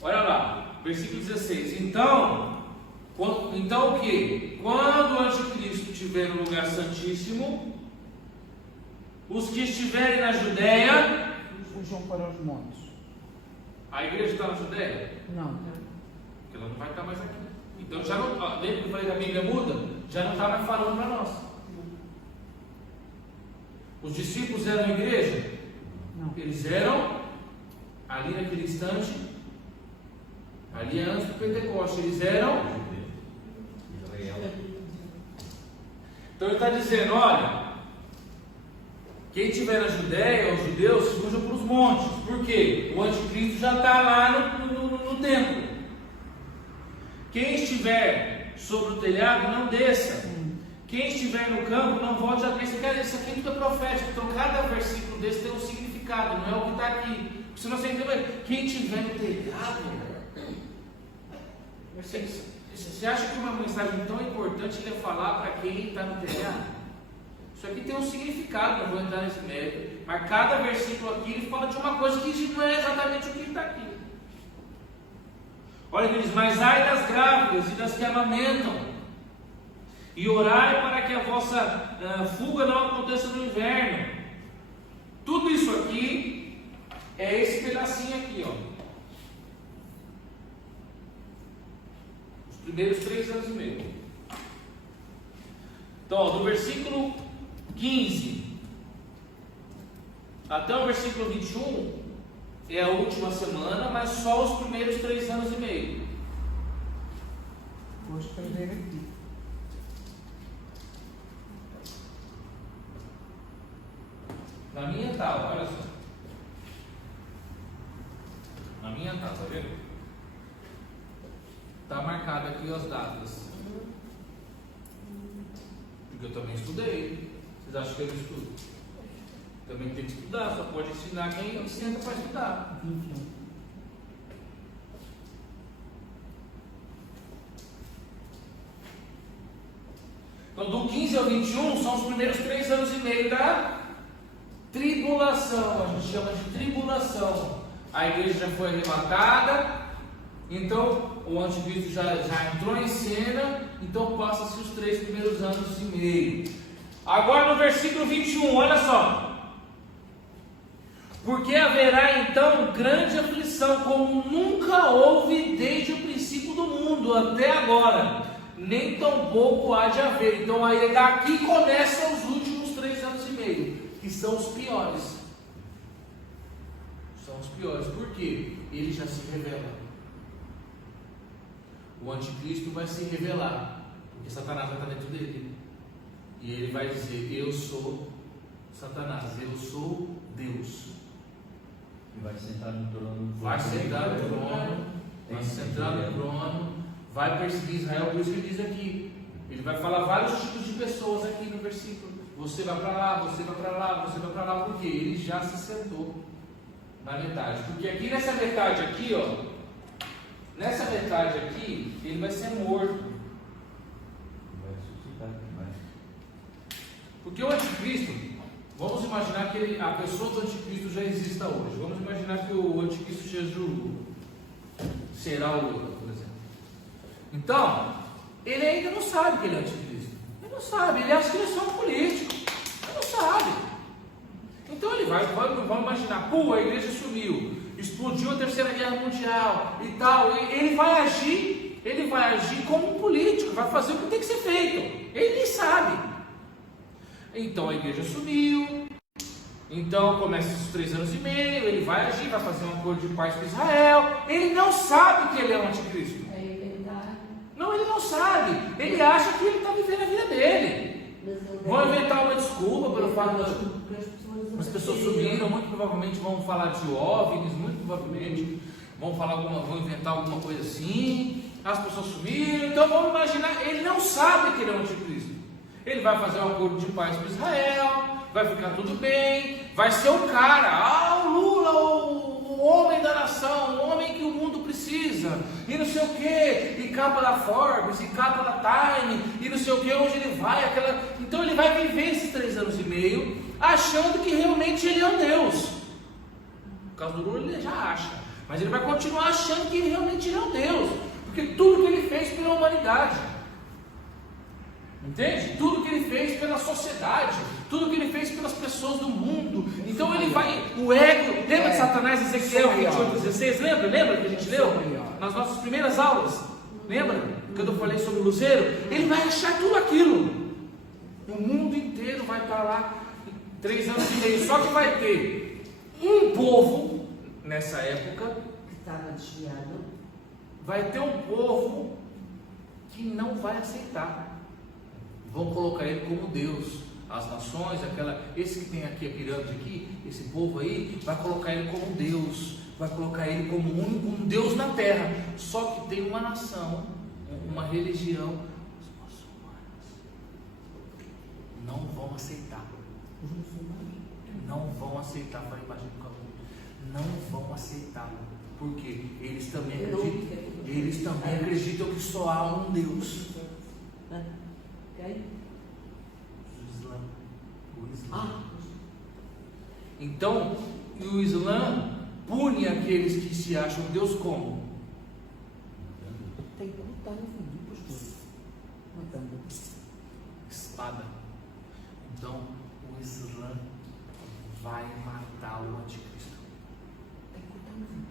Olha lá, versículo 16. Então o que? Quando o anticristo estiver no lugar santíssimo, os que estiverem na Judéia, Fujam para os montes. a igreja está na Judéia? Não. Porque ela não vai estar mais aqui. Então já não, lembra que eu falei que a Bíblia muda? Já não está mais falando para nós. Os discípulos eram igreja? Não. Eles eram ali naquele instante, ali é antes do Pentecoste, eles eram. Então ele está dizendo, olha, quem estiver na Judéia, os judeus, fujam para os montes. Por quê? O anticristo já está lá no templo. Quem estiver sobre o telhado, não desça. Quem estiver no campo, não volte a descer. Isso aqui tudo é profético. Então cada versículo desse tem um significado, não é o que está aqui. Se você entender, quem estiver no telhado, você acha que uma mensagem tão importante é falar para quem está no telhado? Isso aqui tem um significado, não vou entrar nesse mérito. Mas cada versículo aqui ele fala de uma coisa que não é exatamente o que está aqui. Olha, ele diz: mas ai das grávidas e das que amamentam, e orai para que a vossa fuga não aconteça no inverno. Tudo isso aqui é esse pedacinho aqui, ó. Os primeiros 3 anos e meio. Então, ó, do versículo 15 até o versículo 21 é a última semana, mas só os primeiros 3 anos e meio. Vou escrever aqui. Na minha tá, olha só. Na minha tá vendo? Tá marcado aqui as datas. Porque eu também estudei. Vocês acham que eu não estudo? Também tem que estudar, só pode ensinar quem senta para estudar. 21. Então, do 15 ao 21 são os primeiros 3 anos e meio da tribulação. A gente chama de tribulação. A igreja já foi arrebatada, então o anticristo já entrou em cena, então passa-se os 3 primeiros anos e meio. Agora no versículo 21, olha só. Porque haverá então grande aflição, como nunca houve desde o princípio do mundo até agora, nem tampouco há de haver. Então aí daqui começam os últimos 3 anos e meio, que são os piores. São os piores, porque ele já se revela. O anticristo vai se revelar, porque Satanás vai estar dentro dele. E ele vai dizer: eu sou Satanás, eu sou Deus. E vai sentar no trono. Vai sentar no trono, vai sentar no trono, vai perseguir Israel. Por isso que ele diz aqui, ele vai falar vários tipos de pessoas aqui no versículo. Você vai para lá, você vai para lá, você vai para lá, porque ele já se sentou na metade. Porque aqui nessa metade aqui, ó, nessa metade aqui, ele vai ser morto. Vai ressuscitar demais. Porque o anticristo, vamos imaginar que a pessoa do anticristo já exista hoje. Vamos imaginar que o anticristo seja o Lula. Será o Lula, por exemplo. Então, ele ainda não sabe que ele é anticristo. Ele não sabe, ele acha que ele é só um político. Ele não sabe. Então ele vamos imaginar, pô, a igreja sumiu, explodiu a Terceira Guerra Mundial e tal. E ele vai agir como um político, vai fazer o que tem que ser feito. Ele nem sabe. Então a igreja sumiu, então começa esses 3 anos e meio, ele vai agir, vai fazer um acordo de paz com Israel. Ele não sabe que ele é o anticristo. Não, ele não sabe. Ele acha que ele está vivendo a vida dele. Vão inventar uma desculpa pelo fato das pessoas sumiram, muito provavelmente vão falar de OVNIs, muito provavelmente vão inventar alguma coisa assim. As pessoas sumiram, então vamos imaginar, ele não sabe que ele é o anticristo. Ele vai fazer um acordo de paz com Israel, vai ficar tudo bem, vai ser o cara, o Lula, o homem da nação, o homem que o mundo precisa, e não sei o que, e capa da Forbes, e capa da Time, e não sei o que, onde ele vai, então ele vai viver esses 3 anos e meio, achando que realmente ele é um Deus. No caso do Lula ele já acha, mas ele vai continuar achando que realmente ele é um Deus, porque tudo que ele fez pela humanidade, entende? Tudo que ele fez pela sociedade, tudo que ele fez pelas pessoas do mundo. Então ele vai, o ego, lembra de Satanás, Ezequiel 28:16? Lembra que a gente leu nas nossas primeiras aulas? Lembra? Quando eu falei sobre o Luzeiro? Ele vai achar tudo aquilo. O mundo inteiro vai estar lá 3 anos e meio. Só que vai ter um povo nessa época que estava desviado. Vai ter um povo que não vai aceitar. Vão colocar ele como Deus. As nações, esse que tem aqui a pirâmide aqui, esse povo aí, vai colocar ele como Deus, vai colocar ele como um Deus na terra. Só que tem uma nação, uma religião, os muçulmanos não vão aceitar. Os muçulmanos Não vão aceitar para a imagem do Canudo. Não vão aceitar. Porque eles também acreditam que só há um Deus. ok? O Islã. Então, o Islã pune aqueles que se acham Deus como? Tem que lutar no fundo, pastor. Matando. Espada. Então, o Islã vai matar o anticristo. Tem que lutar no fundo.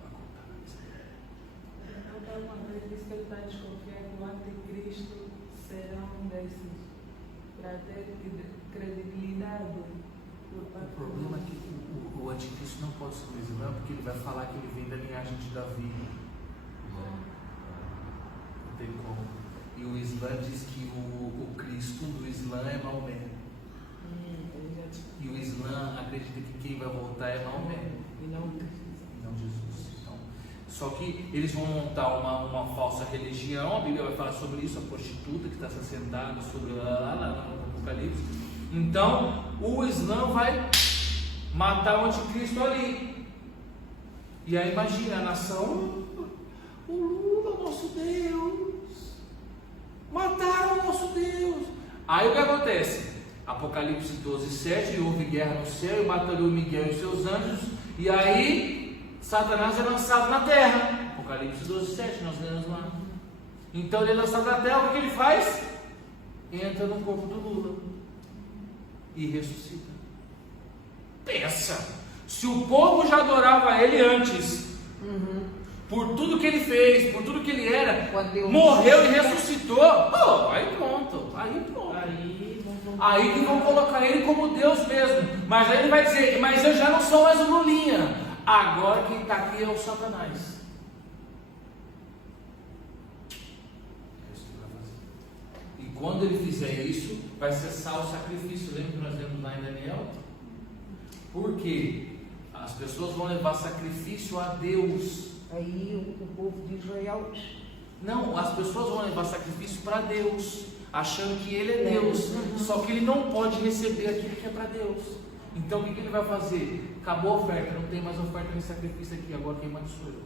Vai cortar na miséria. Então, uma vez disse que ele está desconfiando que o anticristo será um desses, para ter credibilidade. O problema é que o anticristo não pode ser o Islã, porque ele vai falar que ele vem da linhagem de Davi. Não tem como. E o Islã diz que o Cristo do Islã é Maomé. E o Islã acredita que quem vai voltar é Maomé. E não Jesus. Então, só que eles vão montar uma falsa religião. A Bíblia vai falar sobre isso, a prostituta que está se assentando sobre lá no Apocalipse. Então o Islã vai matar o anticristo ali. E aí imagina a nação, o Lula, nosso Deus. Mataram o nosso Deus. Aí o que acontece? Apocalipse 12:7, e houve guerra no céu, e mataram Miguel e os seus anjos, e aí Satanás é lançado na terra. Apocalipse 12:7, nós lemos lá. Então ele é lançado na terra, o que ele faz? Entra no corpo do Lula e ressuscita. Pensa, se o povo já adorava ele antes, por tudo que ele fez, por tudo que ele era, morreu e ressuscitou, aí pronto. Aí que vão colocar ele como Deus mesmo. Mas aí ele vai dizer, mas eu já não sou mais o Lulinha, agora quem está aqui é o Satanás. E quando ele fizer isso, vai cessar o sacrifício. Lembra que nós lemos lá em Daniel? Por quê? As pessoas vão levar sacrifício a Deus. Aí o povo de Israel. Não, as pessoas vão levar sacrifício para Deus, achando que Ele é Deus. Só que Ele não pode receber aquilo que é para Deus. Então o que ele vai fazer? Acabou a oferta, não tem mais oferta nem sacrifício aqui, agora quem manda sou eu.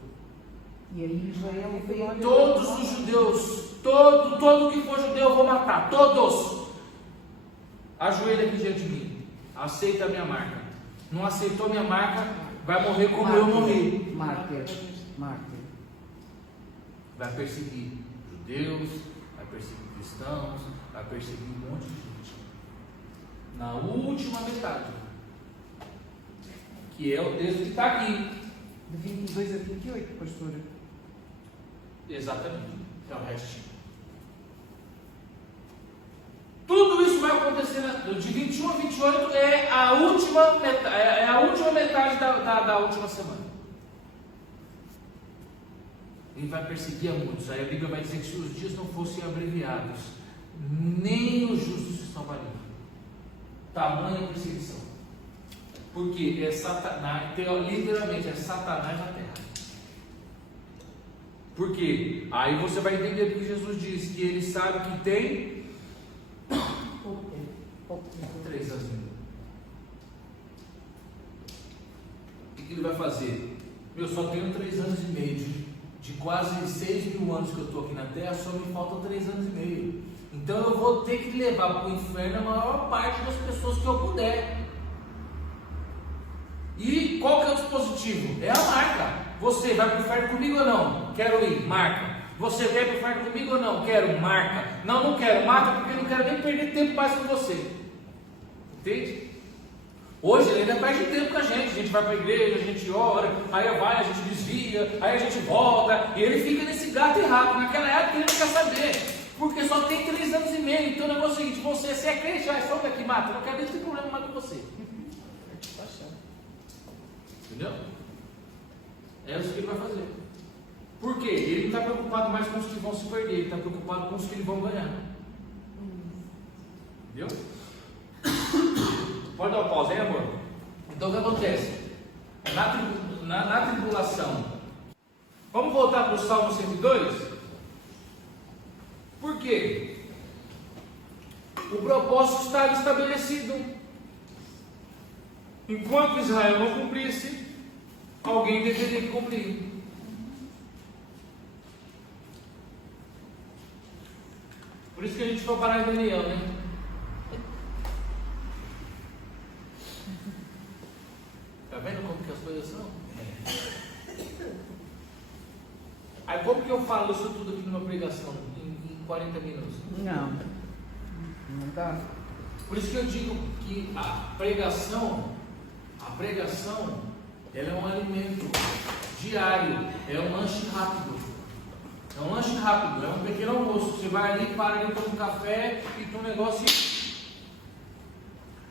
E aí Israel veio. Todos os judeus, todo que for judeu eu vou matar, todos. Ajoelha aqui diante de mim, aceita a minha marca. Não aceitou a minha marca, vai morrer como eu morri. Mártir. Vai perseguir judeus, vai perseguir cristãos, vai perseguir um monte de gente. Na última metade, que é o texto que está aqui. De 22 a 28, pastor. Exatamente, é o restinho. Tudo isso vai acontecer de 21 a 28, é a última metade da última semana. Ele vai perseguir a muitos. Aí a Bíblia vai dizer que se os dias não fossem abreviados, nem os justos se salvariam. Tamanha perseguição. Porque é Satanás, literalmente é Satanás na terra. Por quê? Aí você vai entender o que Jesus diz, que ele sabe que tem 3 anos. O que ele vai fazer? Eu só tenho 3 anos e meio. De quase 6 mil anos que eu estou aqui na terra, só me faltam 3 anos e meio. Então eu vou ter que levar para o inferno a maior parte das pessoas que eu puder. E qual que é o dispositivo? É a marca. Você vai para o inferno comigo ou não? Quero ir, marca. Você quer para o inferno comigo ou não? Quero, marca. Não quero, marca, porque não quero nem perder tempo mais com você. Entende? Hoje ele ainda perde tempo com a gente vai para a igreja, a gente ora, aí vai, a gente desvia, aí a gente volta, e ele fica nesse gato e rato. Naquela época ele não quer saber, porque só tem 3 anos e meio. Então o negócio é o seguinte: você é crente, só daqui, mata, eu não quero nem ter problema mais com você. Entendeu? É isso que ele vai fazer. Por quê? Ele não está preocupado mais com os que vão se perder, ele está preocupado com os que ele vão ganhar. Entendeu? Pode dar uma pausa, hein, amor? Então o que acontece? Na tribulação. Vamos voltar para o Salmo 102? Por quê? O propósito está ali estabelecido. Enquanto Israel não cumprisse, alguém deveria cumprir. Por isso que a gente foi parar em Daniel, né? Tá vendo como que as coisas são? Aí como que eu falo isso tudo aqui numa pregação em 40 minutos? Não dá. Por isso que eu digo que a pregação, ela é um alimento diário, é um lanche rápido. É um lanche rápido, é um pequeno almoço. Você vai ali, para ali, toma um café e toma um negócio.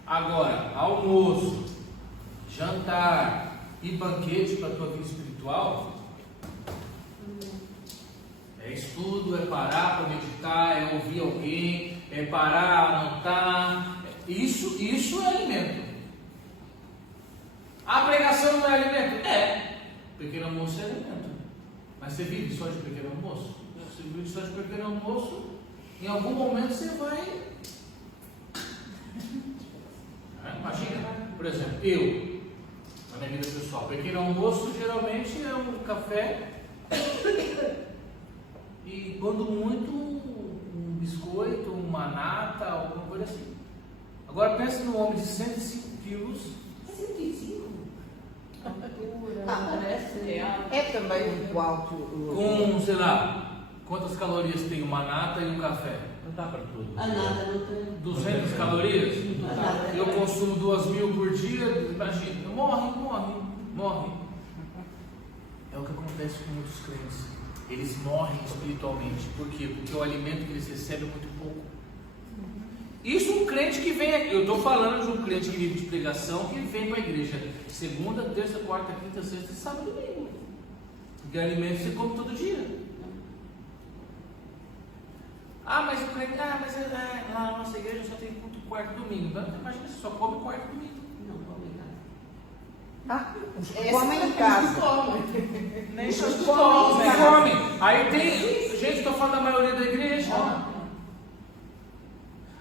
Agora, almoço, jantar e banquete para a tua vida espiritual é estudo, é parar para meditar, é ouvir alguém, é parar, anotar. Isso é alimento. A pregação não é alimento? É. Pequeno almoço é alimento. Mas você vive só de pequeno almoço? Se você vive só de pequeno almoço, em algum momento você vai. Imagina, por exemplo, eu, na minha vida pessoal, pequeno almoço geralmente é um café e, quando muito, um biscoito, uma nata, alguma coisa assim. Agora pense no homem de 105 quilos. 105? Parece alto. É também muito alto. Com, sei lá, quantas calorias tem uma nata e um café? Não dá para tudo. A nada não tem. 200 calorias? A nada Eu consumo 2.000 por dia, imagina, morre. É o que acontece com muitos crentes. Eles morrem espiritualmente. Por quê? Porque o alimento que eles recebem é muito pouco. Isso um crente que vem aqui. Eu estou falando de um crente que vive de pregação, que vem para a igreja segunda, terça, quarta, quinta, sexta, sábado e domingo. Porque alimento você come todo dia. Mas o crente, mas lá na nossa igreja só tem culto quarto e domingo. Então, imagina, você só come quarto e domingo. Não, come em casa. Os que comem em casa. Nem Os os que que comem em casa. comem. Aí tem, gente, estou falando da maioria da igreja.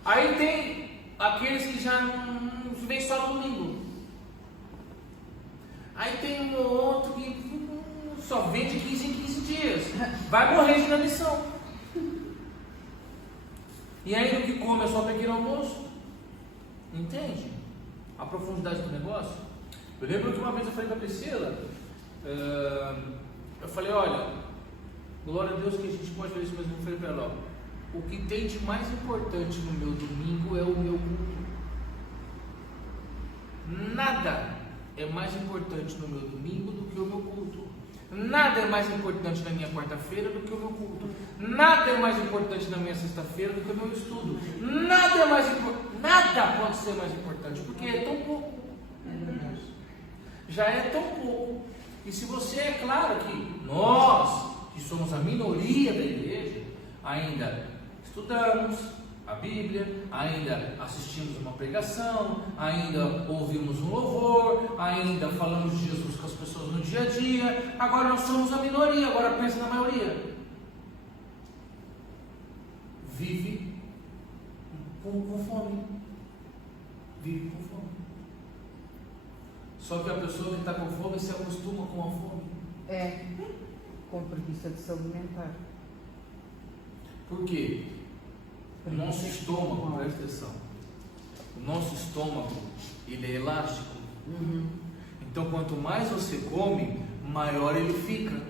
Aí tem aqueles que já não vêm só no domingo. Aí tem um outro que só vem de 15 em 15 dias. Vai morrer de inanição. E ainda o que come é só pequeno almoço. Entende? A profundidade do negócio. Eu lembro que uma vez eu falei para a Priscila, eu falei, olha, glória a Deus que a gente pode fazer isso, mas eu falei para ela, ó, o que tem de mais importante no meu domingo é o meu culto. Nada é mais importante no meu domingo do que o meu culto. Nada é mais importante na minha quarta-feira do que o meu culto. Nada é mais importante na minha sexta-feira do que o meu estudo. Nada pode ser mais importante, porque é tão pouco. Já é tão pouco. E se você, é claro que nós, que somos a minoria da igreja, ainda estudamos a Bíblia, ainda assistimos uma pregação, ainda ouvimos um louvor, ainda falamos de Jesus com as pessoas no dia a dia. Agora nós somos a minoria, agora pensa na maioria. Vive com fome. Vive com fome. Só que a pessoa que está com fome se acostuma com a fome. É, com preguiça de se alimentar. Por quê? O nosso estômago, presta atenção, o nosso estômago, ele é elástico. Então quanto mais você come, maior ele fica.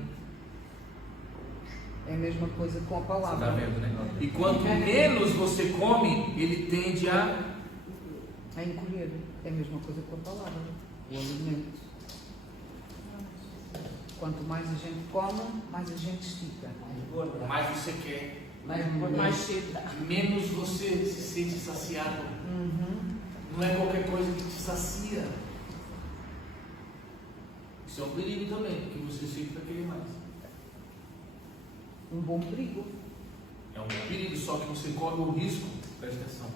É a mesma coisa com a Você palavra. está vendo, né? E quanto menos você come, ele tende a encolher. É a mesma coisa com a palavra. O alimento. Quanto mais a gente come, mais a gente estica. mais você quer, Mais cedo. menos você se sente saciado. Não é qualquer coisa que te sacia. Isso é um perigo também, porque você sempre vai querer mais. Um bom perigo. É um perigo, só que você corre o risco, presta atenção,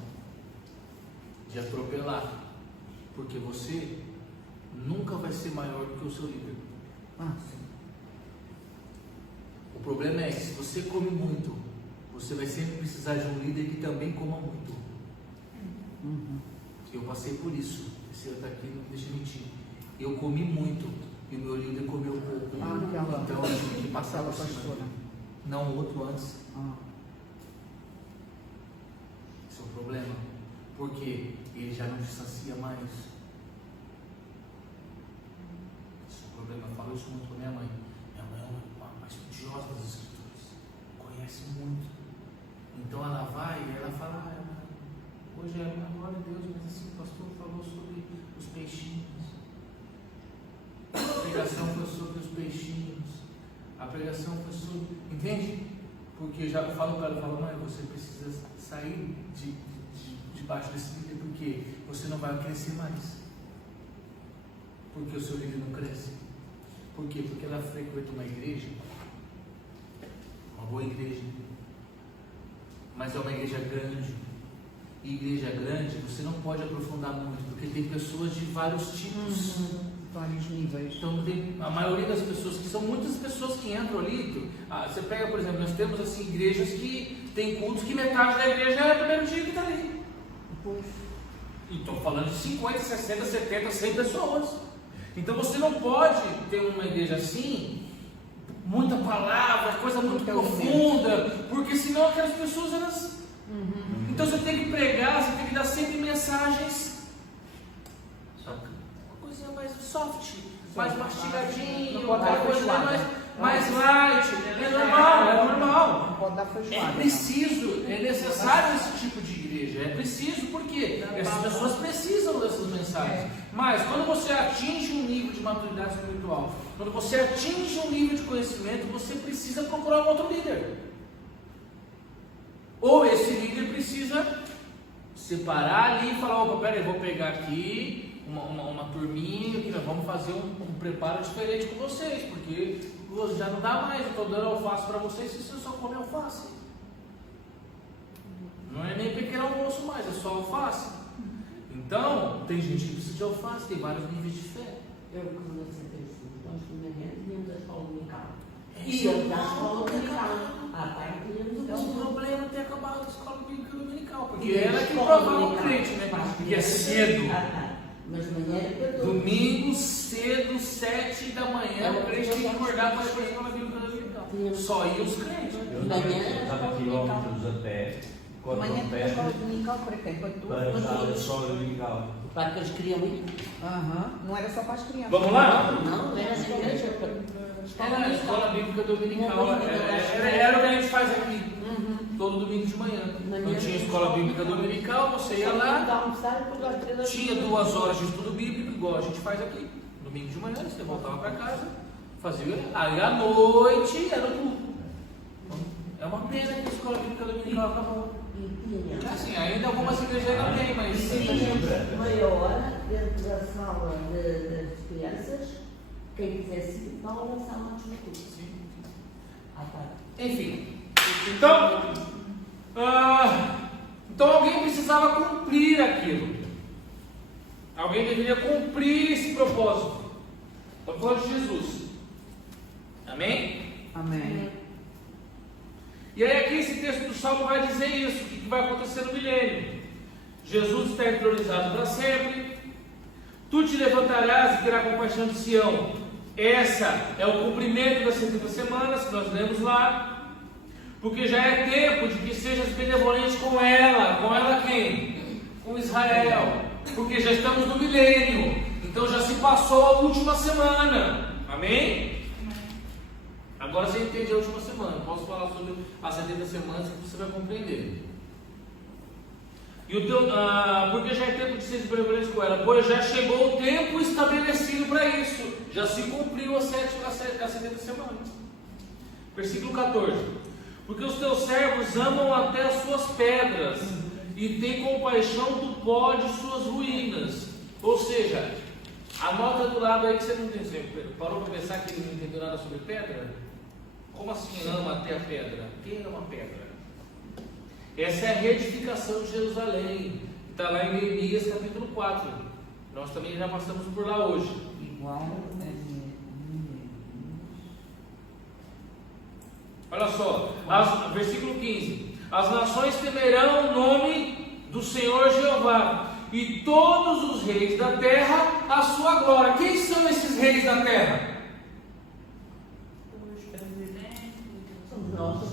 de atropelar, porque você nunca vai ser maior do que o seu líder. Sim. O problema é que se você come muito, você vai sempre precisar de um líder que também coma muito. Eu passei por isso. Esse está aqui, não deixa eu mentir. Eu comi muito e o meu líder comeu pouco. Então eu tive que passar por cima. Não o outro antes. Esse é o problema. Porque ele já não te sacia mais. Esse é o problema. Eu falo isso muito com minha mãe. Minha mãe é uma estudiosa das escrituras. Conhece muito. Então ela vai e ela fala, hoje é uma glória a Deus, mas assim, o pastor falou sobre os peixinhos. A pregação foi sobre os peixinhos. A pregação foi sobre... Entende? Porque eu já falo para ela, mãe, você precisa sair debaixo desse líder, porque você não vai crescer mais. Porque o seu líder não cresce. Por quê? Porque ela frequenta uma igreja, uma boa igreja, mas é uma igreja grande. E igreja grande, você não pode aprofundar muito, porque tem pessoas de vários tipos, vários níveis. Então, a maioria das pessoas, que são muitas pessoas que entram ali, você pega, por exemplo, nós temos assim, igrejas que tem cultos que metade da igreja é o primeiro dia que está ali. E estou falando de 50, 60, 70, 100 pessoas. Então você não pode ter uma igreja assim, muita palavra, coisa muito profunda, porque senão aquelas pessoas Então você tem que pregar, você tem que dar sempre mensagens, uma coisinha mais soft, mais mastigadinho, Não pode uma dar coisa feijoada. mais light. É normal. Não pode dar É feijoada. preciso, é necessário esse tipo de igreja. É preciso porque essas pessoas precisam dessas mensagens. Mas quando você atinge um nível de maturidade espiritual, quando você atinge um nível de conhecimento, você precisa procurar um outro líder. Ou esse líder precisa separar ali e falar: opa, peraí, vou pegar aqui uma turminha que nós vamos fazer um preparo diferente com vocês, porque já não dá mais, eu estou dando alface para vocês se você só come alface. Não é nem pequeno almoço mais, é só alface. Então, tem gente que precisa de alface, tem vários níveis de fé. Eu, quando eu sempre nós de manhã tínhamos a escola dominical. E E eu da escola dominical. À tarde tínhamos é o um problema ter acabado a escola bíblica dominical, porque E ela a é que escola provava o dominical. crente, né? Mas Que é cedo. Mas de manhã era para todos. Domingo cedo, 7 da manhã, o crente tem que acordar para ir para a escola bíblica dominical. Só iam os crentes. Eu estava quilómetros a pé, De manhã quatro tem a escola dominical para quem? Para tu? para estar a escola dominical. para que eles queriam ir. Não era só para as crianças. Vamos lá? Não, era assim mesmo. Era a escola bíblica dominical. Era o que a gente faz aqui. Todo domingo de manhã. Não tinha escola bíblica dominical, você ia lá, tinha 2 horas de estudo bíblico, igual a gente faz aqui. Domingo de manhã, você voltava para casa, fazia. Aí à noite era o culto. É uma pena que a escola bíblica dominical acabou. Assim, ainda algumas igrejas não tem, mas. Tínhamos meia hora dentro da sala das crianças, quem quisesse ir para a sala antes do culto. À tarde. Enfim. Então alguém precisava cumprir aquilo. Alguém deveria cumprir esse propósito. Estou falando de Jesus. Amém? Amém. E aí aqui esse texto do Salmo vai dizer isso, o que vai acontecer no milênio. Jesus está entronizado para sempre. Tu te levantarás e terás compaixão de Sião. Essa é o cumprimento das 70 semanas que nós lemos lá. Porque já é tempo de que sejas benevolente com ela. Com ela quem? Com Israel. Porque já estamos no milênio. Então já se passou a última semana. Amém? Agora você entende a última semana. Posso falar sobre as 70 semanas que você vai compreender. Porque já é tempo de seres benevolentes com ela. Pois já chegou o tempo estabelecido para isso. Já se cumpriu as 70 semanas. Versículo 14. Porque os teus servos amam até as suas pedras e têm compaixão do pó de suas ruínas. Ou seja, anota do lado aí que você não tem. Você parou para pensar que ele não entendeu nada sobre pedra? Como assim ama até a pedra? Quem ama a pedra? Essa é a reedificação de Jerusalém. Está lá em Neemias capítulo 4. Nós também já passamos por lá hoje. Igual. Olha só, versículo 15: as nações temerão o nome do Senhor Jeová, e todos os reis da terra a sua glória. Quem são esses reis da terra? Os presidentes. Somos nós.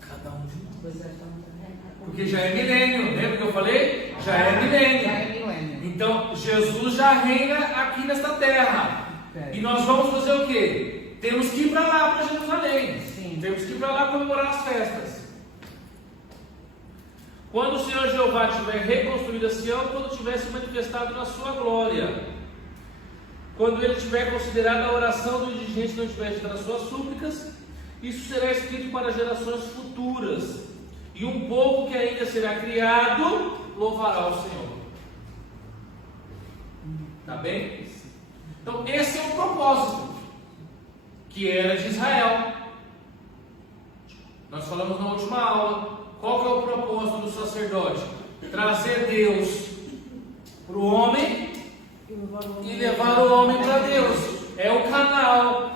Cada um de nós. Pois é, estamos a reinar. Porque já é milênio, lembra que eu falei? Já é milênio. Já é milênio. Então Jesus já reina aqui nesta terra. E nós vamos fazer o quê? Temos que ir para lá, para Jerusalém. Sim. Temos que ir para lá comemorar as festas. Quando o Senhor Jeová tiver reconstruído a Sião, quando tiver se manifestado na sua glória, quando ele tiver considerado a oração do indigente, não tiver dito as suas súplicas, isso será escrito para gerações futuras. E um povo que ainda será criado louvará o Senhor. Tá bem? Então esse é o propósito que era de Israel. Nós falamos na última aula. Qual que é o propósito do sacerdote? Trazer Deus para o homem e levar o homem para Deus. É o canal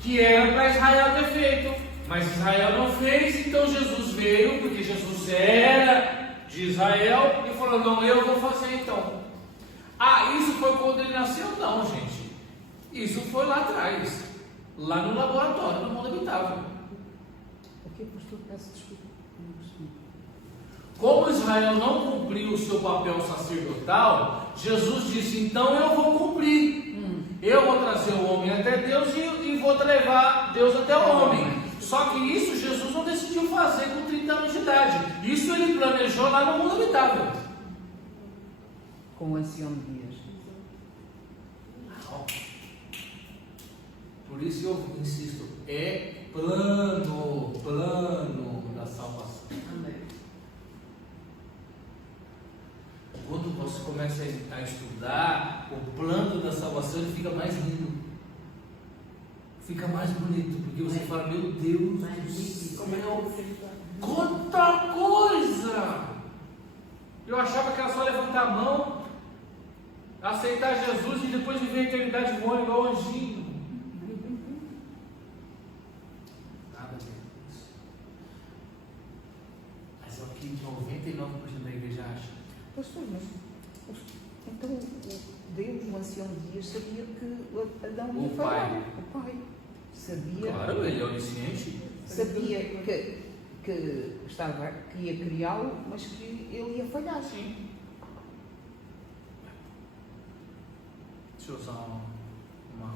que era para Israel ter feito, mas Israel não fez. Então Jesus veio, porque Jesus era de Israel, e falou: não, eu vou fazer então. Isso foi quando ele nasceu? Não, gente. Isso foi lá atrás, lá no laboratório, no mundo habitável. quê, pastor? Peço desculpa. Não percebi. Como Israel não cumpriu o seu papel sacerdotal, Jesus disse: então eu vou cumprir. Eu vou trazer o homem até Deus e vou levar Deus até o homem. Só que isso Jesus não decidiu fazer com 30 anos de idade. Isso ele planejou lá no mundo habitável. Com o ancião de dias. Por isso eu insisto, é plano da salvação. Quando você começa a estudar o plano da salvação, ele fica mais lindo, fica mais bonito, porque você fala: meu Deus, como é quanta coisa! Eu achava que era só levantar a mão, aceitar Jesus e depois viver a eternidade voando igual anjinho. Nada disso. Mas é o que 99% da igreja acha. Pastor, mas então Deus, o ancião de dias, sabia que Adão ia O falhar. pai. O pai sabia. Claro, ele é onisciente. Sabia que ia criá-lo, mas que ele ia falhar. Sim. Deixa eu usar uma.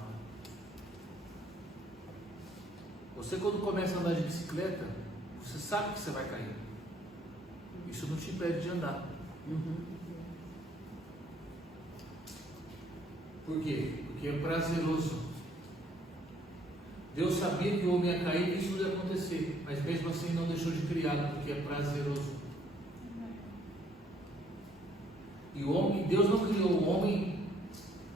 Você, quando começa a andar de bicicleta, você sabe que você vai cair. Isso não te impede de andar. Por quê? Porque é prazeroso. Deus sabia que o homem ia cair e isso ia acontecer, mas mesmo assim não deixou de criá-lo, porque é prazeroso. E o homem, Deus não criou o homem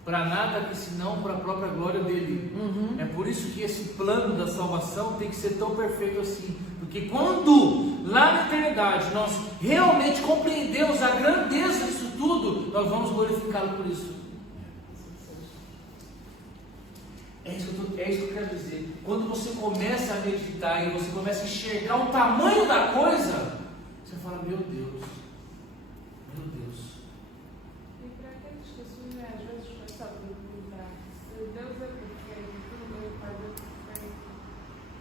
para nada que senão para a própria glória dele. É por isso que esse plano da salvação tem que ser tão perfeito assim. Porque quando lá na eternidade nós realmente compreendemos a grandeza disso tudo, nós vamos glorificá-lo por isso. É isso que eu quero dizer. Quando você começa a meditar e você começa a enxergar o tamanho da coisa, você fala: meu Deus, meu Deus. E para aqueles que assumem às vezes essa dúvida, se Deus é perfeito, tudo ele faz é perfeito,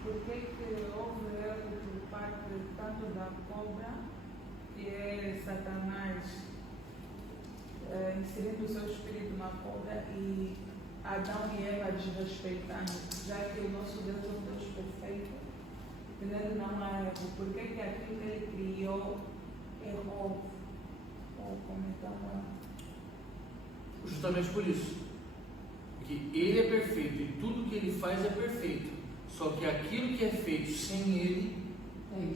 por que houve erro por parte tanto da cobra, que é Satanás, inserindo o seu espírito na cobra, e Adão e Eva desrespeitando, já que o nosso Deus é um Deus perfeito, e nele não há erro, por que aquilo que ele criou errou? Ou como então Justamente por isso. Porque ele é perfeito e tudo que ele faz é perfeito. Só que aquilo que é feito sem ele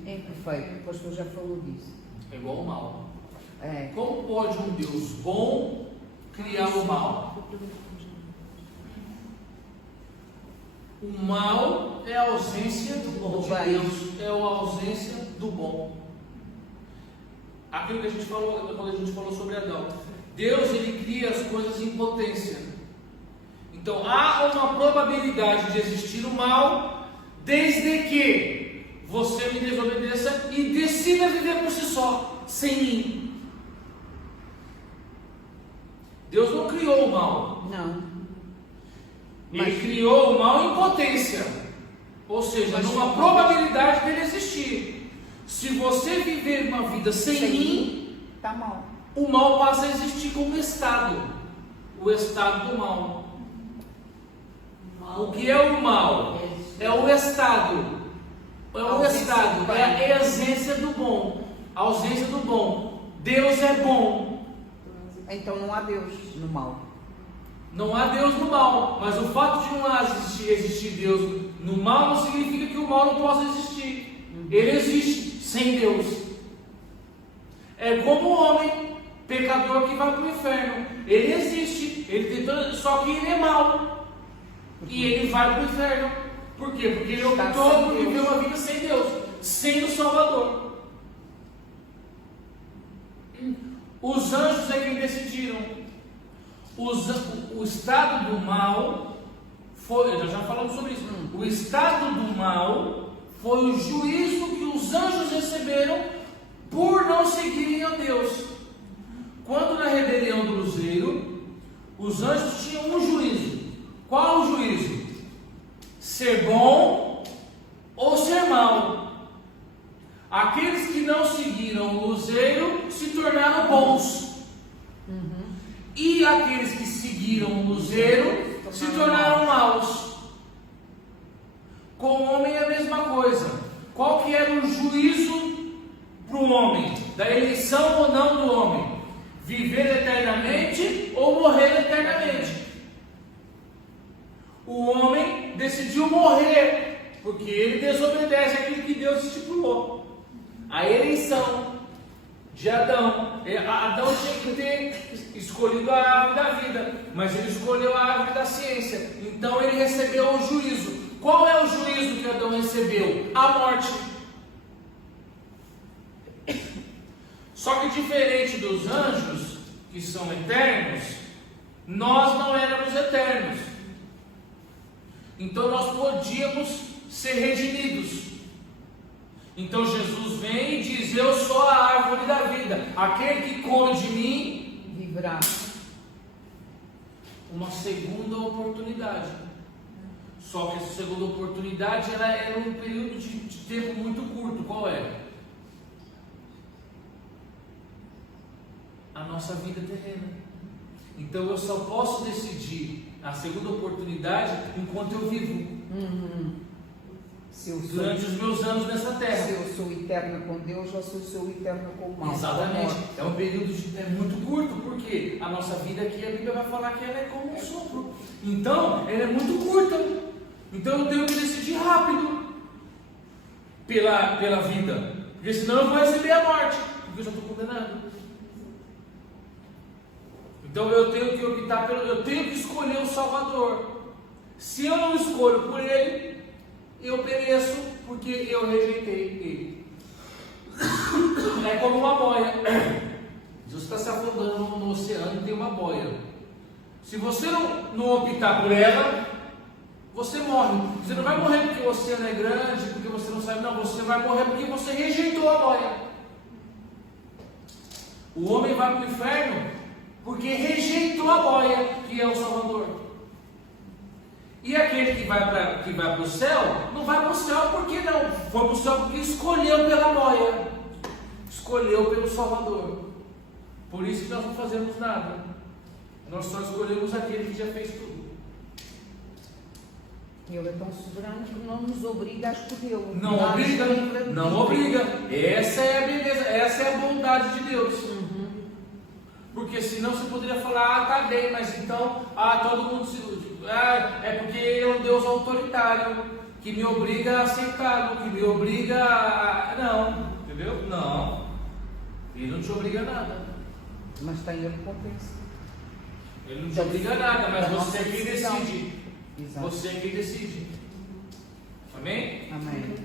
É imperfeito. O pastor já falou disso. é igual ao mal. É. Como pode um Deus bom criar o mal? O mal é a ausência de Deus, é a ausência do bom. Aquilo que a gente falou quando a gente falou sobre Adão. Deus, ele cria as coisas em potência. Então há uma probabilidade de existir o mal, desde que você me desobedeça e decida viver por si só, sem mim. Deus não criou o mal. Não. Ele criou o mal em potência, ou seja, numa probabilidade dele existir. Se você viver uma vida sem mim, está mal. O mal passa a existir como estado, o estado do mal. O que é o mal? É o estado. É o estado, é a essência do bom, a ausência do bom. Deus é bom. Então não há Deus no mal. Não há Deus no mal, mas o fato de não existir Deus no mal não significa que o mal não possa existir. Ele existe sem Deus. É como o homem pecador que vai para o inferno. Ele existe, só que ele é mau. E ele vai para o inferno. Por quê? Porque ele optou por viver uma vida sem Deus, sem o Salvador. Os anjos é quem decidiram. O estado do mal foi, nós já falamos sobre isso. O estado do mal foi o juízo que os anjos receberam por não seguirem a Deus. Quando na rebelião do luzeiro, os anjos tinham um juízo. Qual o juízo? Ser bom ou ser mal. O homem decidiu morrer, porque ele desobedece aquilo que Deus estipulou. A eleição de Adão. Adão tinha que ter escolhido a árvore da vida, mas ele escolheu a árvore da ciência. Então ele recebeu o juízo. Qual é o juízo que Adão recebeu? A morte. Só que diferente dos anjos, que são eternos, nós não éramos eternos. Então nós podíamos ser redimidos. Então Jesus vem e diz: eu sou a árvore da vida. Aquele que come de mim viverá. Uma segunda oportunidade. Só que essa segunda oportunidade ela é num período de tempo muito curto. Qual é? A nossa vida terrena. Então eu só posso decidir a segunda oportunidade enquanto eu vivo. Durante os meus anos nessa terra. Se eu sou eterna com Deus, ou se eu sou eterna com o mal. Exatamente. É um período muito curto, porque a nossa vida aqui, a Bíblia vai falar que ela é como um sopro. Então, ela é muito curta. Então eu tenho que decidir rápido pela vida. Porque senão eu vou receber a morte, porque eu já estou condenado. Então eu tenho que optar eu tenho que escolher o Salvador. Se eu não escolho por Ele, eu pereço porque eu rejeitei Ele. É como uma boia. Jesus está se afundando no oceano e tem uma boia. Se você não optar por ela, você morre. Você não vai morrer porque o oceano é grande, porque você não sabe, não. Você vai morrer porque você rejeitou a boia. O homem vai para o inferno porque rejeitou a boia, que é o Salvador. E aquele que vai para o céu, não vai para o céu porque não. Foi para o céu porque escolheu pela boia. Escolheu pelo Salvador. Por isso que nós não fazemos nada. Nós só escolhemos aquele que já fez tudo. Ele é tão soberano que não nos obriga a escolhê-lo. Não obriga, não obriga. Essa é a beleza, essa é a bondade de Deus. Porque senão você poderia falar, tá bem, mas então, todo mundo se ilude. É porque ele é um Deus autoritário, que me obriga a aceitá-lo, que me obriga a... Não, entendeu? Não. Ele não te obriga a nada. Mas tem a recompensa. Ele não te obriga a nada, mas você é quem decisão. decide. Exato. Você é quem decide. Amém? Amém.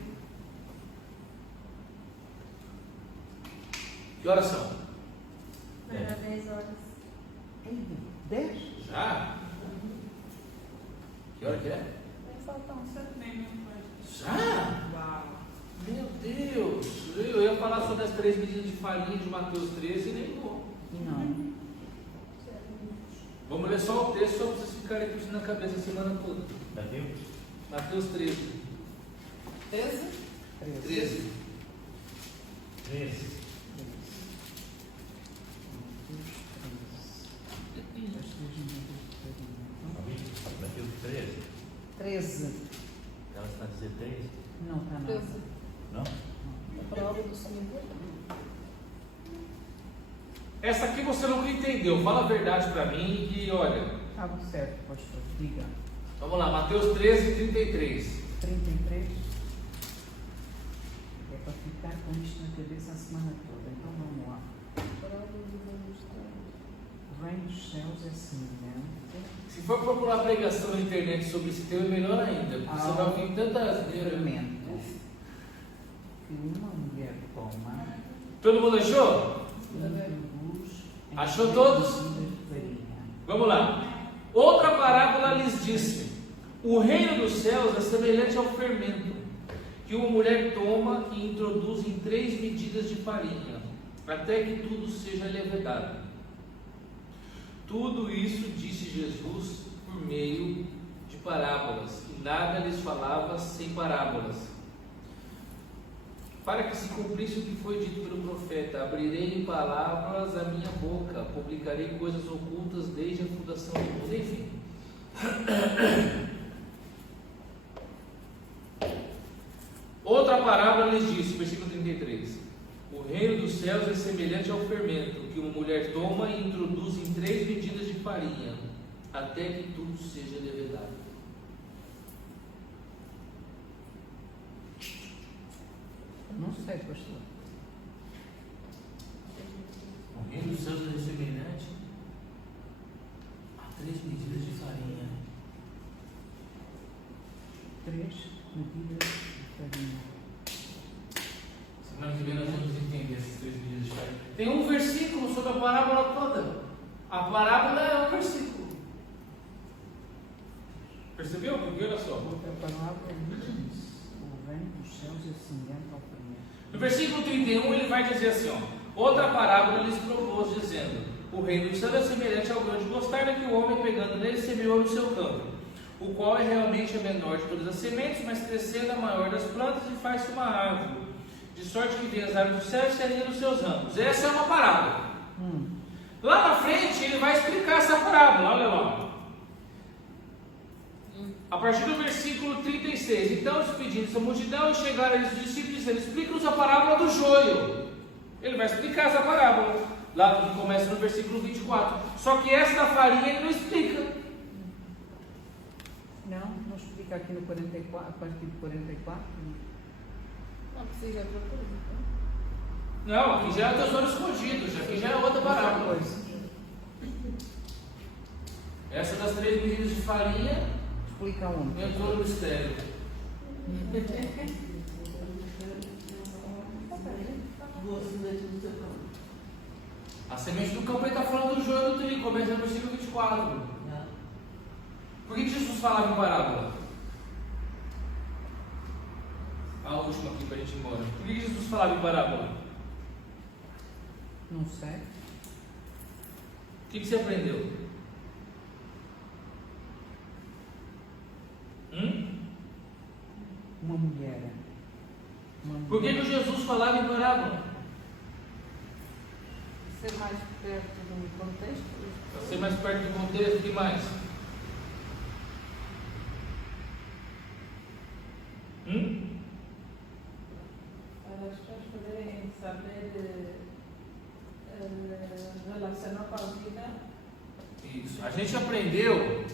Que horas são? Era 10 horas. 10? Já? Que hora que é? Faltam 7 minutos. Já? Uau. Meu Deus! Eu ia falar sobre as 3 medidas de farinha de Mateus 13 e nem vou. Não. Vamos ler só o texto, só para vocês ficarem com isso na cabeça a semana toda. Mateus 13. 13? 13. 13. Mateus 13. 13. Ela está a dizer 13? Não está nada. 13. Não? A palavra do Senhor. Essa aqui você nunca entendeu. Fala a verdade para mim e olha. Estava certo, pastor. Diga. Vamos lá, Mateus 13, 33. 33. É para ficar com isto na cabeça a semana toda. Então vamos lá. O reino dos céus é semelhante. Se for procurar pregação na internet sobre esse tema, é melhor ainda. Porque você vai ouvir tantas asneiras. Fermento que uma mulher toma. Todo mundo achou? Achou todos? Vamos lá. Outra parábola lhes disse: o reino dos céus é semelhante ao fermento que uma mulher toma e introduz em 3 medidas de farinha, até que tudo seja levedado. Tudo isso disse Jesus por meio de parábolas, e nada lhes falava sem parábolas, para que se cumprisse o que foi dito pelo profeta: abrirei em palavras a minha boca, publicarei coisas ocultas desde a fundação do mundo. Enfim. Outra parábola lhes disse, versículo 33: o reino dos céus é semelhante ao fermento que uma mulher toma e introduz em 3 medidas de farinha, até que tudo seja levedado. pastor. O reino dos céus é semelhante a 3 medidas de farinha. 3 medidas de farinha. Semana que vem nós vamos entender essas 3 medidas de farinha. Tem um versículo sobre a parábola toda. A parábola é um versículo. Percebeu? Porque olha só. Outra palavra diz: o reino dos céus é semelhante ao farinha. No versículo 31 ele vai dizer assim, ó, outra parábola lhes propôs, dizendo: o reino dos céus é semelhante ao grão de mostarda que o homem, pegando nele, semeou no seu campo, o qual é realmente a menor de todas as sementes, mas crescendo a maior das plantas e faz-se uma árvore, de sorte que vem as aves do céu e se alinham nos seus ramos. Essa é uma parábola. Lá na frente ele vai explicar essa parábola, olha lá. A partir do versículo 36, então despedindo-se a multidão, e chegaram eles os discípulos dizendo: explica-nos a parábola do joio. Ele vai explicar essa parábola, lá que começa no versículo 24. Só que essa da farinha ele não explica. Não explica aqui no 44, a partir do 44. Não precisa de outra coisa. Não, aqui já é o tesouro escondido, aqui já é outra parábola. Essa das 3 medidas de farinha Explica onde? entrou no mistério. A semente do campo ele está falando do joio do trigo, começa no versículo 24. Por que Jesus falava em parábola? A última aqui para a gente ir embora. Por que Jesus falava em parábola? Não sei. O que você aprendeu? Uma mulher. Por que Jesus falava em parábola? Ser mais perto do contexto. Para ser mais perto do contexto, o que mais? Para as pessoas poderem saber relacionar com a vida. Isso. A gente aprendeu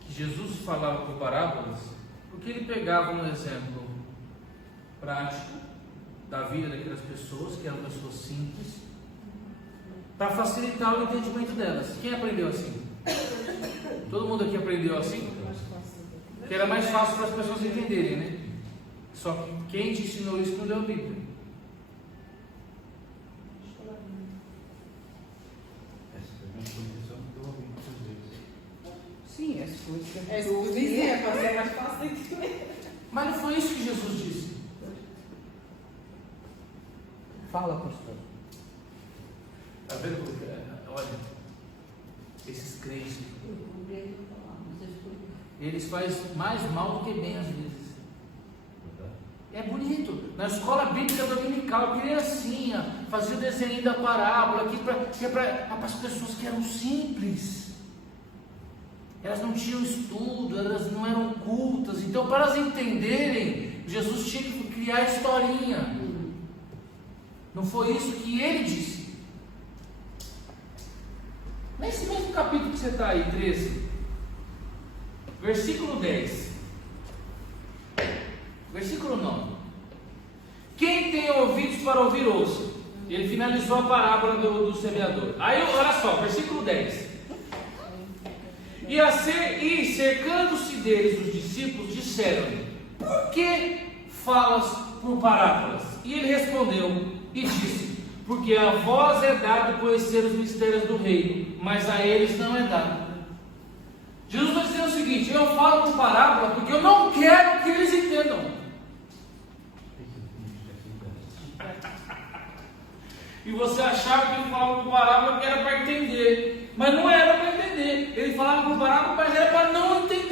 que Jesus falava por parábolas porque ele pegava um exemplo prático da vida daquelas pessoas, que eram pessoas simples, para facilitar o entendimento delas. Quem aprendeu assim? Todo mundo aqui aprendeu assim? Que era mais fácil para as pessoas entenderem, né? Só que quem te ensinou isso não deu a Bíblia. Essa foi uma exposição que eu ouvi muitas vezes. Sim, essa coisa. É isso que eu dizia, para ser mais fácil de entender. Mas não foi isso que Jesus disse. Fala, pastor. Está vendo? Olha, esses crentes, eles fazem mais mal do que bem às vezes. É bonito. Na escola bíblica dominical, criancinha, fazia o desenho da parábola aqui para as pessoas que eram simples. Elas não tinham estudo, elas não eram cultas. Então, para elas entenderem, Jesus tinha que criar historinha. Não foi isso que ele disse. Nesse mesmo capítulo que você está aí, 13, versículo 10. Versículo 9. Quem tem ouvidos para ouvir, ouça. Ele finalizou a parábola do semeador. Aí, olha só, versículo 10. E cercando-se deles os discípulos, disseram-lhe: por que falas por parábolas? E ele respondeu e disse: porque a vós é dado conhecer os mistérios do reino, mas a eles não é dado. Jesus está dizendo o seguinte: eu falo por parábola porque eu não quero que eles entendam. E você achava que ele falava por parábola porque era para entender, mas não era para entender. Ele falava por parábola, mas era para não entender.